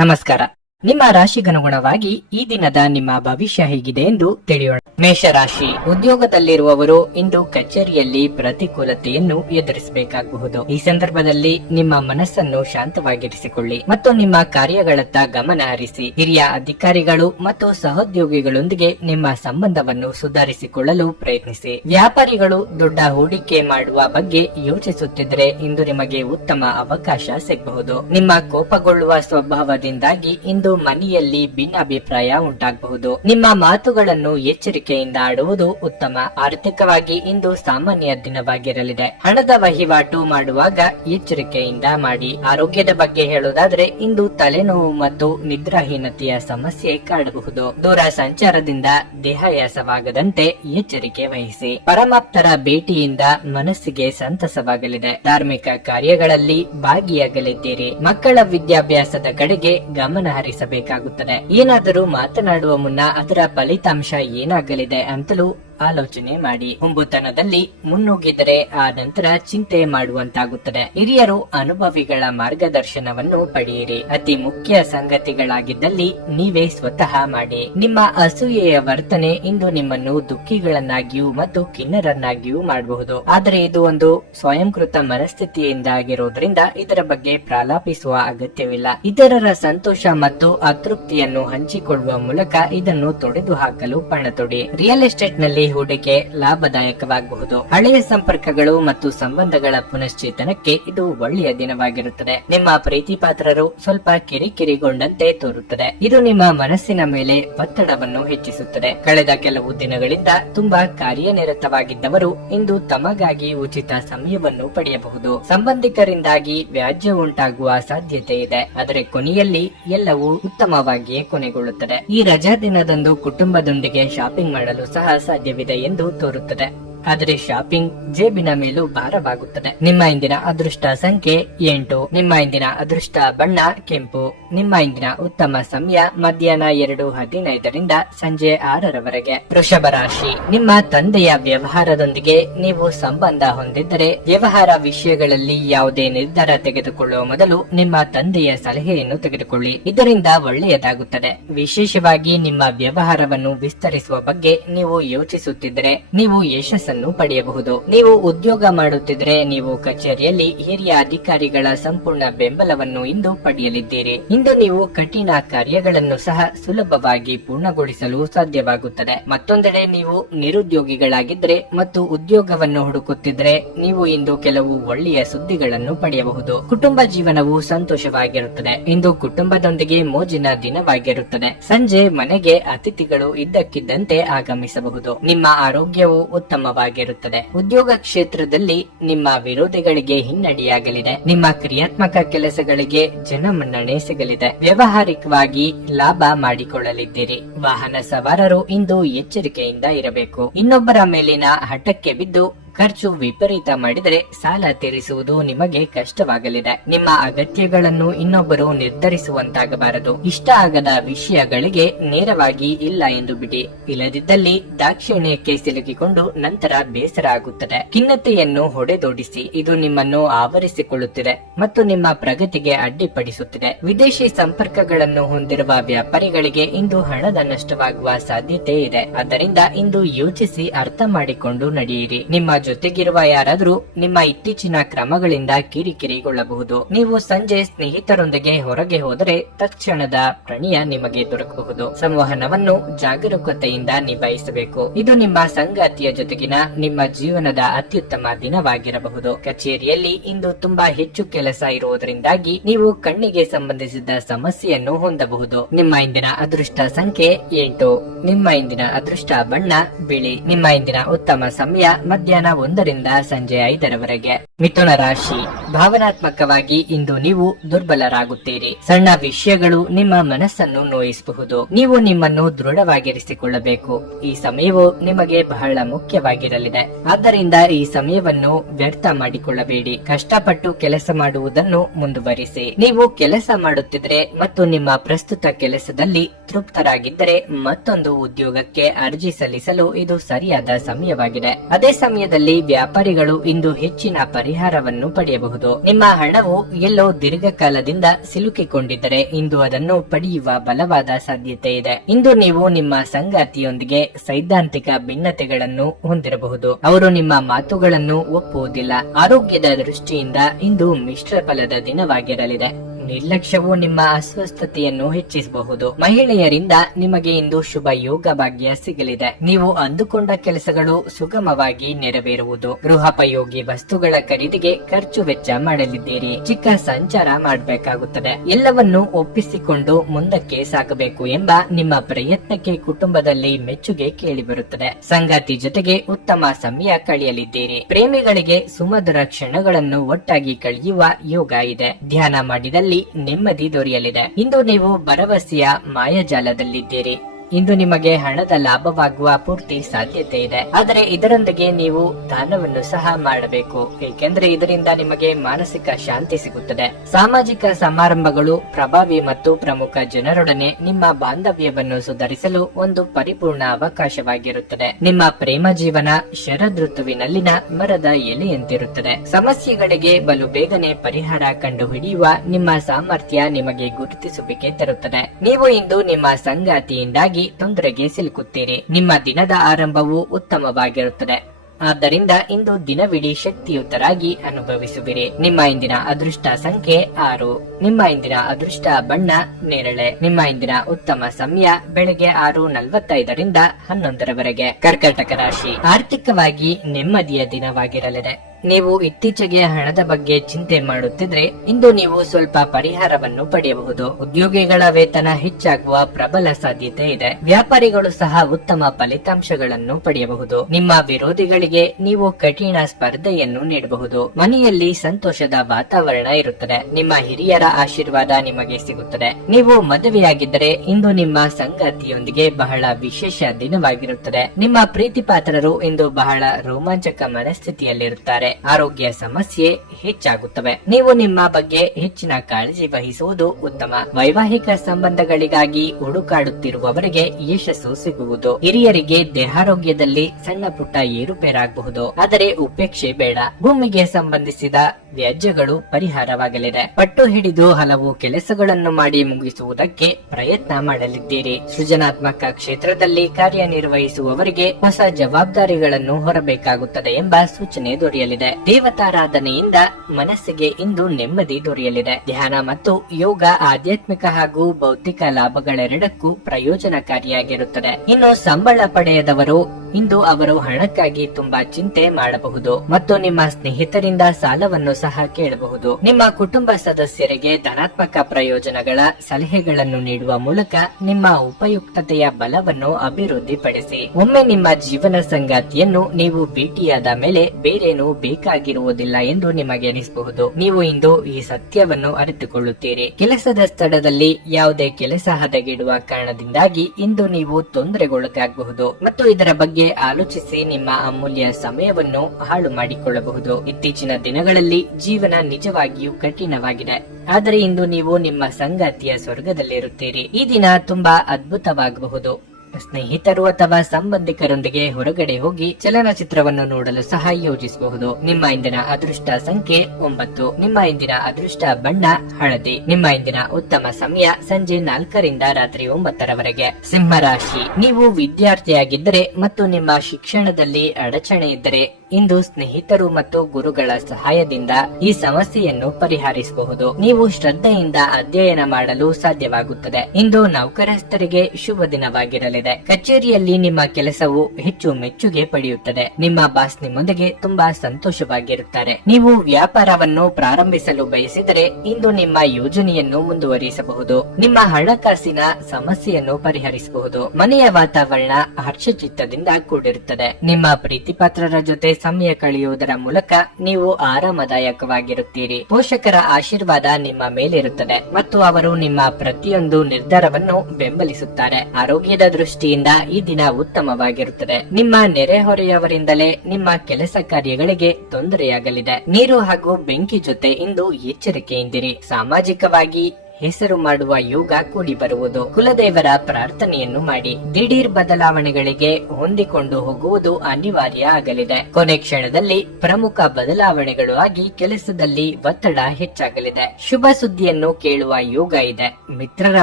ನಮಸ್ಕಾರ. ನಿಮ್ಮ ರಾಶಿಗನುಗುಣವಾಗಿ ಈ ದಿನದ ನಿಮ್ಮ ಭವಿಷ್ಯ ಹೇಗಿದೆ ಎಂದು ತಿಳಿಯೋಣ. ಮೇಷರಾಶಿ, ಉದ್ಯೋಗದಲ್ಲಿರುವವರು ಇಂದು ಕಚೇರಿಯಲ್ಲಿ ಪ್ರತಿಕೂಲತೆಯನ್ನು ಎದುರಿಸಬೇಕಾಗಬಹುದು. ಈ ಸಂದರ್ಭದಲ್ಲಿ ನಿಮ್ಮ ಮನಸ್ಸನ್ನು ಶಾಂತವಾಗಿರಿಸಿಕೊಳ್ಳಿ ಮತ್ತು ನಿಮ್ಮ ಕಾರ್ಯಗಳತ್ತ ಗಮನ ಹರಿಸಿ. ಹಿರಿಯ ಅಧಿಕಾರಿಗಳು ಮತ್ತು ಸಹೋದ್ಯೋಗಿಗಳೊಂದಿಗೆ ನಿಮ್ಮ ಸಂಬಂಧವನ್ನು ಸುಧಾರಿಸಿಕೊಳ್ಳಲು ಪ್ರಯತ್ನಿಸಿ. ವ್ಯಾಪಾರಿಗಳು ದೊಡ್ಡ ಹೂಡಿಕೆ ಮಾಡುವ ಬಗ್ಗೆ ಯೋಚಿಸುತ್ತಿದ್ದರೆ ಇಂದು ನಿಮಗೆ ಉತ್ತಮ ಅವಕಾಶ ಸಿಗಬಹುದು. ನಿಮ್ಮ ಕೋಪಗೊಳ್ಳುವ ಸ್ವಭಾವದಿಂದಾಗಿ ಇಂದು ಮನೆಯಲ್ಲಿ ಭಿನ್ನಾಭಿಪ್ರಾಯ ಉಂಟಾಗಬಹುದು. ನಿಮ್ಮ ಮಾತುಗಳನ್ನು ಎಚ್ಚರಿಕೆಯಿಂದ ಆಡುವುದು ಉತ್ತಮ. ಆರ್ಥಿಕವಾಗಿ ಇಂದು ಸಾಮಾನ್ಯ ದಿನವಾಗಿರಲಿದೆ. ಹಣದ ವಹಿವಾಟು ಮಾಡುವಾಗ ಎಚ್ಚರಿಕೆಯಿಂದ ಮಾಡಿ. ಆರೋಗ್ಯದ ಬಗ್ಗೆ ಹೇಳುವುದಾದ್ರೆ ಇಂದು ತಲೆನೋವು ಮತ್ತು ನಿದ್ರಾಹೀನತೆಯ ಸಮಸ್ಯೆ ಕಾಡಬಹುದು. ದೂರ ಸಂಚಾರದಿಂದ ದೇಹಾಯಾಸವಾಗದಂತೆ ಎಚ್ಚರಿಕೆ ವಹಿಸಿ. ಪರಮಾಪ್ತರ ಭೇಟಿಯಿಂದ ಮನಸ್ಸಿಗೆ ಸಂತಸವಾಗಲಿದೆ. ಧಾರ್ಮಿಕ ಕಾರ್ಯಗಳಲ್ಲಿ ಭಾಗಿಯಾಗಲಿದ್ದೀರಿ. ಮಕ್ಕಳ ವಿದ್ಯಾಭ್ಯಾಸದ ಕಡೆಗೆ ಗಮನ ಹರಿಸಬೇಕಾಗುತ್ತದೆ. ಏನಾದರೂ ಮಾತನಾಡುವ ಮುನ್ನ ಅದರ ಫಲಿತಾಂಶ ಏನಾಗಲಿದೆ ಅಂತಲೂ ಆಲೋಚನೆ ಮಾಡಿ. ಹುಂಬುತನದಲ್ಲಿ ಮುನ್ನುಗ್ಗಿದರೆ ಆ ನಂತರ ಚಿಂತೆ ಮಾಡುವಂತಾಗುತ್ತದೆ. ಹಿರಿಯರು ಅನುಭವಿಗಳ ಮಾರ್ಗದರ್ಶನವನ್ನು ಪಡೆಯಿರಿ. ಅತಿ ಮುಖ್ಯ ಸಂಗತಿಗಳಾಗಿದ್ದಲ್ಲಿ ನೀವೇ ಸ್ವತಃ ಮಾಡಿ. ನಿಮ್ಮ ಅಸೂಯೆಯ ವರ್ತನೆ ಇಂದು ನಿಮ್ಮನ್ನು ದುಃಖಿಗಳನ್ನಾಗಿಯೂ ಮತ್ತು ಖಿನ್ನರನ್ನಾಗಿಯೂ ಮಾಡಬಹುದು. ಆದರೆ ಇದು ಒಂದು ಸ್ವಯಂಕೃತ ಮನಸ್ಥಿತಿಯಿಂದಾಗಿರುವುದರಿಂದ ಇದರ ಬಗ್ಗೆ ಪ್ರಲಾಪಿಸುವ ಅಗತ್ಯವಿಲ್ಲ. ಇತರರ ಸಂತೋಷ ಮತ್ತು ಅತೃಪ್ತಿಯನ್ನು ಹಂಚಿಕೊಳ್ಳುವ ಮೂಲಕ ಇದನ್ನು ತೊಡೆದು ಹಾಕಲು ಪಣತೊಡಿ. ರಿಯಲ್ ಎಸ್ಟೇಟ್ ನಲ್ಲಿ ಹೂಡಿಕೆ ಲಾಭದಾಯಕವಾಗಬಹುದು. ಹಳೆಯ ಸಂಪರ್ಕಗಳು ಮತ್ತು ಸಂಬಂಧಗಳ ಪುನಶ್ಚೇತನಕ್ಕೆ ಇದು ಒಳ್ಳೆಯ ದಿನವಾಗಿರುತ್ತದೆ. ನಿಮ್ಮ ಪ್ರೀತಿ ಪಾತ್ರರು ಸ್ವಲ್ಪ ಕಿರಿಕಿರಿಗೊಂಡಂತೆ ತೋರುತ್ತದೆ. ಇದು ನಿಮ್ಮ ಮನಸ್ಸಿನ ಮೇಲೆ ಒತ್ತಡವನ್ನು ಹೆಚ್ಚಿಸುತ್ತದೆ. ಕಳೆದ ಕೆಲವು ದಿನಗಳಿಂದ ತುಂಬಾ ಕಾರ್ಯನಿರತವಾಗಿದ್ದವರು ಇಂದು ತಮಗಾಗಿ ಉಚಿತ ಸಮಯವನ್ನು ಪಡೆಯಬಹುದು. ಸಂಬಂಧಿಕರಿಂದಾಗಿ ವ್ಯಾಜ್ಯ ಉಂಟಾಗುವ ಸಾಧ್ಯತೆ ಇದೆ. ಆದರೆ ಕೊನೆಯಲ್ಲಿ ಎಲ್ಲವೂ ಉತ್ತಮವಾಗಿಯೇ ಕೊನೆಗೊಳ್ಳುತ್ತದೆ. ಈ ರಜಾ ದಿನದಂದು ಕುಟುಂಬದೊಂದಿಗೆ ಶಾಪಿಂಗ್ ಮಾಡಲು ಸಹ ಸಾಧ್ಯವಿದೆ ಎಂದು ತೋರುತ್ತದೆ. ಆದರೆ ಶಾಪಿಂಗ್ ಜೇಬಿನ ಮೇಲೂ ಭಾರವಾಗುತ್ತದೆ. ನಿಮ್ಮ ಇಂದಿನ ಅದೃಷ್ಟ ಸಂಖ್ಯೆ 8. ನಿಮ್ಮ ಇಂದಿನ ಅದೃಷ್ಟ ಬಣ್ಣ ಕೆಂಪು. ನಿಮ್ಮ ಇಂದಿನ ಉತ್ತಮ ಸಮಯ ಮಧ್ಯಾಹ್ನ 2:15 ಸಂಜೆ 6 ವೃಷಭ ರಾಶಿ, ನಿಮ್ಮ ತಂದೆಯ ವ್ಯವಹಾರದೊಂದಿಗೆ ನೀವು ಸಂಬಂಧ ಹೊಂದಿದ್ದರೆ ವ್ಯವಹಾರ ವಿಷಯಗಳಲ್ಲಿ ಯಾವುದೇ ನಿರ್ಧಾರ ತೆಗೆದುಕೊಳ್ಳುವ ಮೊದಲು ನಿಮ್ಮ ತಂದೆಯ ಸಲಹೆಯನ್ನು ತೆಗೆದುಕೊಳ್ಳಿ. ಇದರಿಂದ ಒಳ್ಳೆಯದಾಗುತ್ತದೆ. ವಿಶೇಷವಾಗಿ ನಿಮ್ಮ ವ್ಯವಹಾರವನ್ನು ವಿಸ್ತರಿಸುವ ಬಗ್ಗೆ ನೀವು ಯೋಚಿಸುತ್ತಿದ್ದರೆ ನೀವು ಯಶಸ್ಸನ್ನು ಪಡೆಯಬಹುದು. ನೀವು ಉದ್ಯೋಗ ಮಾಡುತ್ತಿದ್ರೆ ನೀವು ಕಚೇರಿಯಲ್ಲಿ ಹಿರಿಯ ಅಧಿಕಾರಿಗಳ ಸಂಪೂರ್ಣ ಬೆಂಬಲವನ್ನು ಇಂದು ಪಡೆಯಲಿದ್ದೀರಿ. ಇಂದು ನೀವು ಕಠಿಣ ಕಾರ್ಯಗಳನ್ನು ಸಹ ಸುಲಭವಾಗಿ ಪೂರ್ಣಗೊಳಿಸಲು ಸಾಧ್ಯವಾಗುತ್ತದೆ. ಮತ್ತೊಂದೆಡೆ ನೀವು ನಿರುದ್ಯೋಗಿಗಳಾಗಿದ್ರೆ ಮತ್ತು ಉದ್ಯೋಗವನ್ನು ಹುಡುಕುತ್ತಿದ್ರೆ ನೀವು ಇಂದು ಕೆಲವು ಒಳ್ಳೆಯ ಸುದ್ದಿಗಳನ್ನು ಪಡೆಯಬಹುದು. ಕುಟುಂಬ ಜೀವನವು ಸಂತೋಷವಾಗಿರುತ್ತದೆ. ಇಂದು ಕುಟುಂಬದೊಂದಿಗೆ ಮೋಜಿನ ದಿನವಾಗಿರುತ್ತದೆ. ಸಂಜೆ ಮನೆಗೆ ಅತಿಥಿಗಳು ಇದ್ದಕ್ಕಿದ್ದಂತೆ ಆಗಮಿಸಬಹುದು. ನಿಮ್ಮ ಆರೋಗ್ಯವು ಉತ್ತಮವಾಗಿರುತ್ತದೆ. ಉದ್ಯೋಗ ಕ್ಷೇತ್ರದಲ್ಲಿ ನಿಮ್ಮ ವಿರೋಧಿಗಳಿಗೆ ಹಿನ್ನಡೆಯಾಗಲಿದೆ. ನಿಮ್ಮ ಕ್ರಿಯಾತ್ಮಕ ಕೆಲಸಗಳಿಗೆ ಜನಮನ್ನಣೆ ಸಿಗಲಿದೆ. ವ್ಯಾವಹಾರಿಕವಾಗಿ ಲಾಭ ಮಾಡಿಕೊಳ್ಳಲಿದ್ದೀರಿ. ವಾಹನ ಸವಾರರು ಇಂದು ಎಚ್ಚರಿಕೆಯಿಂದ ಇರಬೇಕು. ಇನ್ನೊಬ್ಬರ ಮೇಲಿನ ಹಠಕ್ಕೆ ಬಿದ್ದು ಖರ್ಚು ವಿಪರೀತ ಮಾಡಿದರೆ ಸಾಲ ತೀರಿಸುವುದು ನಿಮಗೆ ಕಷ್ಟವಾಗಲಿದೆ. ನಿಮ್ಮ ಅಗತ್ಯಗಳನ್ನು ಇನ್ನೊಬ್ಬರು ನಿರ್ಧರಿಸುವಂತಾಗಬಾರದು. ಇಷ್ಟ ಆಗದ ವಿಷಯಗಳಿಗೆ ನೇರವಾಗಿ ಇಲ್ಲ ಎಂದು ಬಿಡಿ. ಇಲ್ಲದಿದ್ದಲ್ಲಿ ದಾಕ್ಷಿಣ್ಯಕ್ಕೆ ಸಿಲುಕಿಕೊಂಡು ನಂತರ ಬೇಸರ ಆಗುತ್ತದೆ. ಖಿನ್ನತೆಯನ್ನು ಹೊಡೆದೋಡಿಸಿ. ಇದು ನಿಮ್ಮನ್ನು ಆವರಿಸಿಕೊಳ್ಳುತ್ತಿದೆ ಮತ್ತು ನಿಮ್ಮ ಪ್ರಗತಿಗೆ ಅಡ್ಡಿಪಡಿಸುತ್ತಿದೆ. ವಿದೇಶಿ ಸಂಪರ್ಕಗಳನ್ನು ಹೊಂದಿರುವ ವ್ಯಾಪಾರಿಗಳಿಗೆ ಇಂದು ಹಣದ ನಷ್ಟವಾಗುವ ಸಾಧ್ಯತೆ ಇದೆ. ಆದ್ದರಿಂದ ಇಂದು ಯೋಚಿಸಿ ಅರ್ಥ ಮಾಡಿಕೊಂಡು ನಡೆಯಿರಿ. ನಿಮ್ಮ ಜೊತೆಗಿರುವ ಯಾರಾದರೂ ನಿಮ್ಮ ಇತ್ತೀಚಿನ ಕ್ರಮಗಳಿಂದ ಕಿರಿಕಿರಿಗೊಳ್ಳಬಹುದು. ನೀವು ಸಂಜೆ ಸ್ನೇಹಿತರೊಂದಿಗೆ ಹೊರಗೆ ಹೋದರೆ ತಕ್ಷಣದ ಪ್ರಣಯ ನಿಮಗೆ ದೊರಕಬಹುದು. ಸಂವಹನವನ್ನು ಜಾಗರೂಕತೆಯಿಂದ ನಿಭಾಯಿಸಬೇಕು. ಇದು ನಿಮ್ಮ ಸಂಗಾತಿಯ ಜೊತೆಗಿನ ನಿಮ್ಮ ಜೀವನದ ಅತ್ಯುತ್ತಮ ದಿನವಾಗಿರಬಹುದು. ಕಚೇರಿಯಲ್ಲಿ ಇಂದು ತುಂಬಾ ಹೆಚ್ಚು ಕೆಲಸ ಇರುವುದರಿಂದಾಗಿ ನೀವು ಕಣ್ಣಿಗೆ ಸಂಬಂಧಿಸಿದ ಸಮಸ್ಯೆಯನ್ನು ಹೊಂದಬಹುದು. ನಿಮ್ಮ ಇಂದಿನ ಅದೃಷ್ಟ ಸಂಖ್ಯೆ 8. ನಿಮ್ಮ ಇಂದಿನ ಅದೃಷ್ಟ ಬಣ್ಣ ಬಿಳಿ. ನಿಮ್ಮ ಇಂದಿನ ಉತ್ತಮ ಸಮಯ ಮಧ್ಯಾಹ್ನ 1 ಸಂಜೆ 5 ಮಿಥುನ ರಾಶಿ, ಭಾವನಾತ್ಮಕವಾಗಿ ಇಂದು ನೀವು ದುರ್ಬಲರಾಗುತ್ತೀರಿ. ಸಣ್ಣ ವಿಷಯಗಳು ನಿಮ್ಮ ಮನಸ್ಸನ್ನು ನೋಯಿಸಬಹುದು. ನೀವು ನಿಮ್ಮನ್ನು ದೃಢವಾಗಿರಿಸಿಕೊಳ್ಳಬೇಕು. ಈ ಸಮಯವು ನಿಮಗೆ ಬಹಳ ಮುಖ್ಯವಾಗಿರಲಿದೆ. ಆದ್ದರಿಂದ ಈ ಸಮಯವನ್ನು ವ್ಯರ್ಥ ಮಾಡಿಕೊಳ್ಳಬೇಡಿ. ಕಷ್ಟಪಟ್ಟು ಕೆಲಸ ಮಾಡುವುದನ್ನು ಮುಂದುವರಿಸಿ. ನೀವು ಕೆಲಸ ಮಾಡುತ್ತಿದ್ರೆ ಮತ್ತು ನಿಮ್ಮ ಪ್ರಸ್ತುತ ಕೆಲಸದಲ್ಲಿ ಅತೃಪ್ತರಾಗಿದ್ದರೆ ಮತ್ತೊಂದು ಉದ್ಯೋಗಕ್ಕೆ ಅರ್ಜಿ ಸಲ್ಲಿಸಲು ಇದು ಸರಿಯಾದ ಸಮಯವಾಗಿದೆ. ಅದೇ ಸಮಯದಲ್ಲಿ ವ್ಯಾಪಾರಿಗಳು ಇಂದು ಹೆಚ್ಚಿನ ಪರಿಹಾರವನ್ನು ಪಡೆಯಬಹುದು. ನಿಮ್ಮ ಹಣವು ಎಲ್ಲೋ ದೀರ್ಘಕಾಲದಿಂದ ಸಿಲುಕಿಕೊಂಡಿದ್ದರೆ ಇಂದು ಅದನ್ನು ಪಡೆಯುವ ಬಲವಾದ ಸಾಧ್ಯತೆ ಇದೆ. ಇಂದು ನೀವು ನಿಮ್ಮ ಸಂಗಾತಿಯೊಂದಿಗೆ ಸೈದ್ಧಾಂತಿಕ ಭಿನ್ನತೆಗಳನ್ನು ಹೊಂದಿರಬಹುದು. ಅವರು ನಿಮ್ಮ ಮಾತುಗಳನ್ನು ಒಪ್ಪುವುದಿಲ್ಲ. ಆರೋಗ್ಯದ ದೃಷ್ಟಿಯಿಂದ ಇಂದು ಮಿಶ್ರ ಫಲದ ದಿನವಾಗಿರಲಿದೆ. ನಿರ್ಲಕ್ಷ್ಯವು ನಿಮ್ಮ ಅಸ್ವಸ್ಥತೆಯನ್ನು ಹೆಚ್ಚಿಸಬಹುದು. ಮಹಿಳೆಯರಿಂದ ನಿಮಗೆ ಇಂದು ಶುಭ ಯೋಗ ಭಾಗ್ಯ ಸಿಗಲಿದೆ. ನೀವು ಅಂದುಕೊಂಡ ಕೆಲಸಗಳು ಸುಗಮವಾಗಿ ನೆರವೇರುವುದು. ಗೃಹೋಪಯೋಗಿ ವಸ್ತುಗಳ ಖರೀದಿಗೆ ಖರ್ಚು ವೆಚ್ಚ ಮಾಡಲಿದ್ದೀರಿ. ಚಿಕ್ಕ ಸಂಚಾರ ಮಾಡಬೇಕಾಗುತ್ತದೆ. ಎಲ್ಲವನ್ನೂ ಒಪ್ಪಿಸಿಕೊಂಡು ಮುಂದಕ್ಕೆ ಸಾಗಬೇಕು ಎಂಬ ನಿಮ್ಮ ಪ್ರಯತ್ನಕ್ಕೆ ಕುಟುಂಬದಲ್ಲಿ ಮೆಚ್ಚುಗೆ ಕೇಳಿಬರುತ್ತದೆ. ಸಂಗಾತಿ ಜೊತೆಗೆ ಉತ್ತಮ ಸಮಯ ಕಳೆಯಲಿದ್ದೀರಿ. ಪ್ರೇಮಿಗಳಿಗೆ ಸುಮಧುರ ಕ್ಷಣಗಳನ್ನು ಒಟ್ಟಾಗಿ ಕಳೆಯುವ ಯೋಗ ಇದೆ. ಧ್ಯಾನ ಮಾಡಿದಲ್ಲಿ ನೆಮ್ಮದಿ ದೊರೆಯಲಿದೆ. ಇಂದು ನೀವು ಭರವಸೆಯ ಮಾಯಾಜಾಲದಲ್ಲಿದ್ದೀರಿ. ಇಂದು ನಿಮಗೆ ಹಣದ ಲಾಭವಾಗುವ ಪೂರ್ತಿ ಸಾಧ್ಯತೆ ಇದೆ. ಆದರೆ ಇದರೊಂದಿಗೆ ನೀವು ದಾನವನ್ನು ಸಹ ಮಾಡಬೇಕು, ಏಕೆಂದರೆ ಇದರಿಂದ ನಿಮಗೆ ಮಾನಸಿಕ ಶಾಂತಿ ಸಿಗುತ್ತದೆ. ಸಾಮಾಜಿಕ ಸಮಾರಂಭಗಳು ಪ್ರಭಾವಿ ಮತ್ತು ಪ್ರಮುಖ ಜನರೊಡನೆ ನಿಮ್ಮ ಬಾಂಧವ್ಯವನ್ನು ಸುಧಾರಿಸಲು ಒಂದು ಪರಿಪೂರ್ಣ ಅವಕಾಶವಾಗಿರುತ್ತದೆ. ನಿಮ್ಮ ಪ್ರೇಮ ಜೀವನ ಶರದೃತುವಿನಲ್ಲಿನ ಮರದ ಎಲೆಯಂತಿರುತ್ತದೆ. ಸಮಸ್ಯೆಗಳಿಗೆ ಬಲು ಬೇಗನೆ ಪರಿಹಾರ ಕಂಡುಹಿಡಿಯುವ ನಿಮ್ಮ ಸಾಮರ್ಥ್ಯ ನಿಮಗೆ ಗುರುತಿಸುವಿಕೆ ತರುತ್ತದೆ. ನೀವು ಇಂದು ನಿಮ್ಮ ಸಂಗಾತಿಯಿಂದಾಗಿ ತೊಂದರೆಗೆ ಸಿಲುಕುತ್ತೀರಿ. ನಿಮ್ಮ ದಿನದ ಆರಂಭವು ಉತ್ತಮವಾಗಿರುತ್ತದೆ. ಆದ್ದರಿಂದ ಇಂದು ದಿನವಿಡೀ ಶಕ್ತಿಯುತರಾಗಿ ಅನುಭವಿಸುವಿರಿ. ನಿಮ್ಮ ಇಂದಿನ ಅದೃಷ್ಟ ಸಂಖ್ಯೆ 6. ನಿಮ್ಮ ಇಂದಿನ ಅದೃಷ್ಟ ಬಣ್ಣ ನೇರಳೆ. ನಿಮ್ಮ ಇಂದಿನ ಉತ್ತಮ ಸಮಯ ಬೆಳಗ್ಗೆ 6:45 11 ಕರ್ಕಾಟಕ ರಾಶಿ. ಆರ್ಥಿಕವಾಗಿ ನೆಮ್ಮದಿಯ ದಿನವಾಗಿರಲಿದೆ. ನೀವು ಇತ್ತೀಚೆಗೆ ಹಣದ ಬಗ್ಗೆ ಚಿಂತೆ ಮಾಡುತ್ತಿದ್ರೆ ಇಂದು ನೀವು ಸ್ವಲ್ಪ ಪರಿಹಾರವನ್ನು ಪಡೆಯಬಹುದು. ಉದ್ಯೋಗಿಗಳ ವೇತನ ಹೆಚ್ಚಾಗುವ ಪ್ರಬಲ ಸಾಧ್ಯತೆ ಇದೆ. ವ್ಯಾಪಾರಿಗಳು ಸಹ ಉತ್ತಮ ಫಲಿತಾಂಶಗಳನ್ನು ಪಡೆಯಬಹುದು. ನಿಮ್ಮ ವಿರೋಧಿಗಳಿಗೆ ನೀವು ಕಠಿಣ ಸ್ಪರ್ಧೆಯನ್ನು ನೀಡಬಹುದು. ಮನೆಯಲ್ಲಿ ಸಂತೋಷದ ವಾತಾವರಣ ಇರುತ್ತದೆ. ನಿಮ್ಮ ಹಿರಿಯರ ಆಶೀರ್ವಾದ ನಿಮಗೆ ಸಿಗುತ್ತದೆ. ನೀವು ಮದುವೆಯಾಗಿದ್ದರೆ ಇಂದು ನಿಮ್ಮ ಸಂಗಾತಿಯೊಂದಿಗೆ ಬಹಳ ವಿಶೇಷ ದಿನವಾಗಿರುತ್ತದೆ. ನಿಮ್ಮ ಪ್ರೀತಿ ಪಾತ್ರರು ಇಂದು ಬಹಳ ರೋಮಾಂಚಕ ಮನಸ್ಥಿತಿಯಲ್ಲಿರುತ್ತಾರೆ. ಆರೋಗ್ಯ ಸಮಸ್ಯೆ ಹೆಚ್ಚಾಗುತ್ತವೆ. ನೀವು ನಿಮ್ಮ ಬಗ್ಗೆ ಹೆಚ್ಚಿನ ಕಾಳಜಿ ವಹಿಸುವುದು ಉತ್ತಮ. ವೈವಾಹಿಕ ಸಂಬಂಧಗಳಿಗಾಗಿ ಹುಡುಕಾಡುತ್ತಿರುವವರಿಗೆ ಯಶಸ್ಸು ಸಿಗುವುದು. ಹಿರಿಯರಿಗೆ ದೇಹಾರೋಗ್ಯದಲ್ಲಿ ಸಣ್ಣ ಪುಟ್ಟ ಏರುಪೇರಾಗಬಹುದು, ಆದರೆ ಉಪೇಕ್ಷೆ ಬೇಡ. ಭೂಮಿಗೆ ಸಂಬಂಧಿಸಿದ ವ್ಯಾಜ್ಯಗಳು ಪರಿಹಾರವಾಗಲಿದೆ. ಪಟ್ಟು ಹಿಡಿದು ಹಲವು ಕೆಲಸಗಳನ್ನು ಮಾಡಿ ಮುಗಿಸುವುದಕ್ಕೆ ಪ್ರಯತ್ನ ಮಾಡಲಿದ್ದೀರಿ. ಸೃಜನಾತ್ಮಕ ಕ್ಷೇತ್ರದಲ್ಲಿ ಕಾರ್ಯನಿರ್ವಹಿಸುವವರಿಗೆ ಹೊಸ ಜವಾಬ್ದಾರಿಗಳನ್ನು ಹೊರಬೇಕಾಗುತ್ತದೆ ಎಂಬ ಸೂಚನೆ ದೊರೆಯಲಿದೆ. ದೇವತಾರಾಧನೆಯಿಂದ ಮನಸ್ಸಿಗೆ ಇಂದು ನೆಮ್ಮದಿ ದೊರೆಯಲಿದೆ. ಧ್ಯಾನ ಮತ್ತು ಯೋಗ ಆಧ್ಯಾತ್ಮಿಕ ಹಾಗೂ ಬೌದ್ಧಿಕ ಲಾಭಗಳೆರಡಕ್ಕೂ ಪ್ರಯೋಜನಕಾರಿಯಾಗಿರುತ್ತದೆ. ಇನ್ನು ಸಂಬಳ ಪಡೆಯದವರು ಇಂದು ಅವರು ಹಣಕ್ಕಾಗಿ ತುಂಬಾ ಚಿಂತೆ ಮಾಡಬಹುದು ಮತ್ತು ನಿಮ್ಮ ಸ್ನೇಹಿತರಿಂದ ಸಾಲವನ್ನು ಸಹ ಕೇಳಬಹುದು. ನಿಮ್ಮ ಕುಟುಂಬ ಸದಸ್ಯರಿಗೆ ಧನಾತ್ಮಕ ಪ್ರಯೋಜನಗಳ ಸಲಹೆಗಳನ್ನು ನೀಡುವ ಮೂಲಕ ನಿಮ್ಮ ಉಪಯುಕ್ತತೆಯ ಬಲವನ್ನು ಅಭಿವೃದ್ಧಿಪಡಿಸಿ. ಒಮ್ಮೆ ನಿಮ್ಮ ಜೀವನ ಸಂಗಾತಿಯನ್ನು ನೀವು ಭೇಟಿಯಾದ ಮೇಲೆ ಬೇರೇನೂ ಬೇಕಾಗಿರುವುದಿಲ್ಲ ಎಂದು ನಿಮಗೆ ಅನಿಸಬಹುದು. ನೀವು ಇಂದು ಈ ಸತ್ಯವನ್ನು ಅರಿತುಕೊಳ್ಳುತ್ತೀರಿ. ಕೆಲಸದ ಸ್ಥಳದಲ್ಲಿ ಯಾವುದೇ ಕೆಲಸ ಹದಗೆಡುವ ಕಾರಣದಿಂದಾಗಿ ಇಂದು ನೀವು ತೊಂದರೆಗೊಳಗಾಗಬಹುದು ಮತ್ತು ಇದರ ಬಗ್ಗೆ ಆಲೋಚಿಸಿ ನಿಮ್ಮ ಅಮೂಲ್ಯ ಸಮಯವನ್ನು ಹಾಳು ಮಾಡಿಕೊಳ್ಳಬಹುದು. ಇತ್ತೀಚಿನ ದಿನಗಳಲ್ಲಿ ಜೀವನ ನಿಜವಾಗಿಯೂ ಕಠಿಣವಾಗಿದೆ, ಆದರೆ ಇಂದು ನೀವು ನಿಮ್ಮ ಸಂಗಾತಿಯ ಸ್ವರ್ಗದಲ್ಲಿರುತ್ತೀರಿ. ಈ ದಿನ ತುಂಬಾ ಅದ್ಭುತವಾಗಬಹುದು. ಸ್ನೇಹಿತರು ಅಥವಾ ಸಂಬಂಧಿಕರೊಂದಿಗೆ ಹೊರಗಡೆ ಹೋಗಿ ಚಲನಚಿತ್ರವನ್ನು ನೋಡಲು ಸಹ ಯೋಜಿಸಬಹುದು. ನಿಮ್ಮ ಇಂದಿನ ಅದೃಷ್ಟ ಸಂಖ್ಯೆ 9. ನಿಮ್ಮ ಇಂದಿನ ಅದೃಷ್ಟ ಬಣ್ಣ ಹಳದಿ. ನಿಮ್ಮ ಇಂದಿನ ಉತ್ತಮ ಸಮಯ ಸಂಜೆ 4ರಿಂದ ರಾತ್ರಿ 9 ಸಿಂಹರಾಶಿ. ನೀವು ವಿದ್ಯಾರ್ಥಿಯಾಗಿದ್ದರೆ ಮತ್ತು ನಿಮ್ಮ ಶಿಕ್ಷಣದಲ್ಲಿ ಅಡಚಣೆ ಇದ್ದರೆ ಇಂದು ಸ್ನೇಹಿತರು ಮತ್ತು ಗುರುಗಳ ಸಹಾಯದಿಂದ ಈ ಸಮಸ್ಯೆಯನ್ನು ಪರಿಹರಿಸಬಹುದು. ನೀವು ಶ್ರದ್ಧೆಯಿಂದ ಅಧ್ಯಯನ ಮಾಡಲು ಸಾಧ್ಯವಾಗುತ್ತದೆ. ಇಂದು ನೌಕರಸ್ಥರಿಗೆ ಶುಭ ದಿನವಾಗಿರಲಿದೆ. ಕಚೇರಿಯಲ್ಲಿ ನಿಮ್ಮ ಕೆಲಸವು ಹೆಚ್ಚು ಮೆಚ್ಚುಗೆ ಪಡೆಯುತ್ತದೆ. ನಿಮ್ಮ ಬಾಸ್ ನಿಮ್ಮೊಂದಿಗೆ ತುಂಬಾ ಸಂತೋಷವಾಗಿರುತ್ತಾರೆ. ನೀವು ವ್ಯಾಪಾರವನ್ನು ಪ್ರಾರಂಭಿಸಲು ಬಯಸಿದರೆ ಇಂದು ನಿಮ್ಮ ಯೋಜನೆಯನ್ನು ಮುಂದುವರಿಸಬಹುದು. ನಿಮ್ಮ ಹಣಕಾಸಿನ ಸಮಸ್ಯೆಯನ್ನು ಪರಿಹರಿಸಬಹುದು. ಮನೆಯ ವಾತಾವರಣ ಹರ್ಷಚಿತ್ತದಿಂದ ಕೂಡಿರುತ್ತದೆ. ನಿಮ್ಮ ಪ್ರೀತಿಪಾತ್ರರ ಜೊತೆ ಸಮಯ ಕಳೆಯುವುದರ ಮೂಲಕ ನೀವು ಆರಾಮದಾಯಕವಾಗಿರುತ್ತೀರಿ. ಪೋಷಕರ ಆಶೀರ್ವಾದ ನಿಮ್ಮ ಮೇಲಿರುತ್ತದೆ ಮತ್ತು ಅವರು ನಿಮ್ಮ ಪ್ರತಿಯೊಂದು ನಿರ್ಧಾರವನ್ನು ಬೆಂಬಲಿಸುತ್ತಾರೆ. ಆರೋಗ್ಯದ ದೃಷ್ಟಿಯಿಂದ ಈ ದಿನ ಉತ್ತಮವಾಗಿರುತ್ತದೆ. ನಿಮ್ಮ ನೆರೆಹೊರೆಯವರಿಂದಲೇ ನಿಮ್ಮ ಕೆಲಸ ಕಾರ್ಯಗಳಿಗೆ ತೊಂದರೆಯಾಗಲಿದೆ. ನೀರು ಹಾಗೂ ಬೆಂಕಿ ಜೊತೆ ಇಂದು ಎಚ್ಚರಿಕೆಯಿಂದಿರಿ. ಸಾಮಾಜಿಕವಾಗಿ ಹೆಸರು ಮಾಡುವ ಯೋಗ ಕೂಡಿ ಬರುವುದು. ಕುಲದೇವರ ಪ್ರಾರ್ಥನೆಯನ್ನು ಮಾಡಿ. ದಿಢೀರ್ ಬದಲಾವಣೆಗಳಿಗೆ ಹೊಂದಿಕೊಂಡು ಹೋಗುವುದು ಅನಿವಾರ್ಯ ಆಗಲಿದೆ. ಕೊನೆ ಕ್ಷಣದಲ್ಲಿ ಪ್ರಮುಖ ಬದಲಾವಣೆಗಳು ಆಗಿ ಕೆಲಸದಲ್ಲಿ ಒತ್ತಡ ಹೆಚ್ಚಾಗಲಿದೆ. ಶುಭ ಸುದ್ದಿಯನ್ನು ಕೇಳುವ ಯೋಗ ಇದೆ. ಮಿತ್ರರ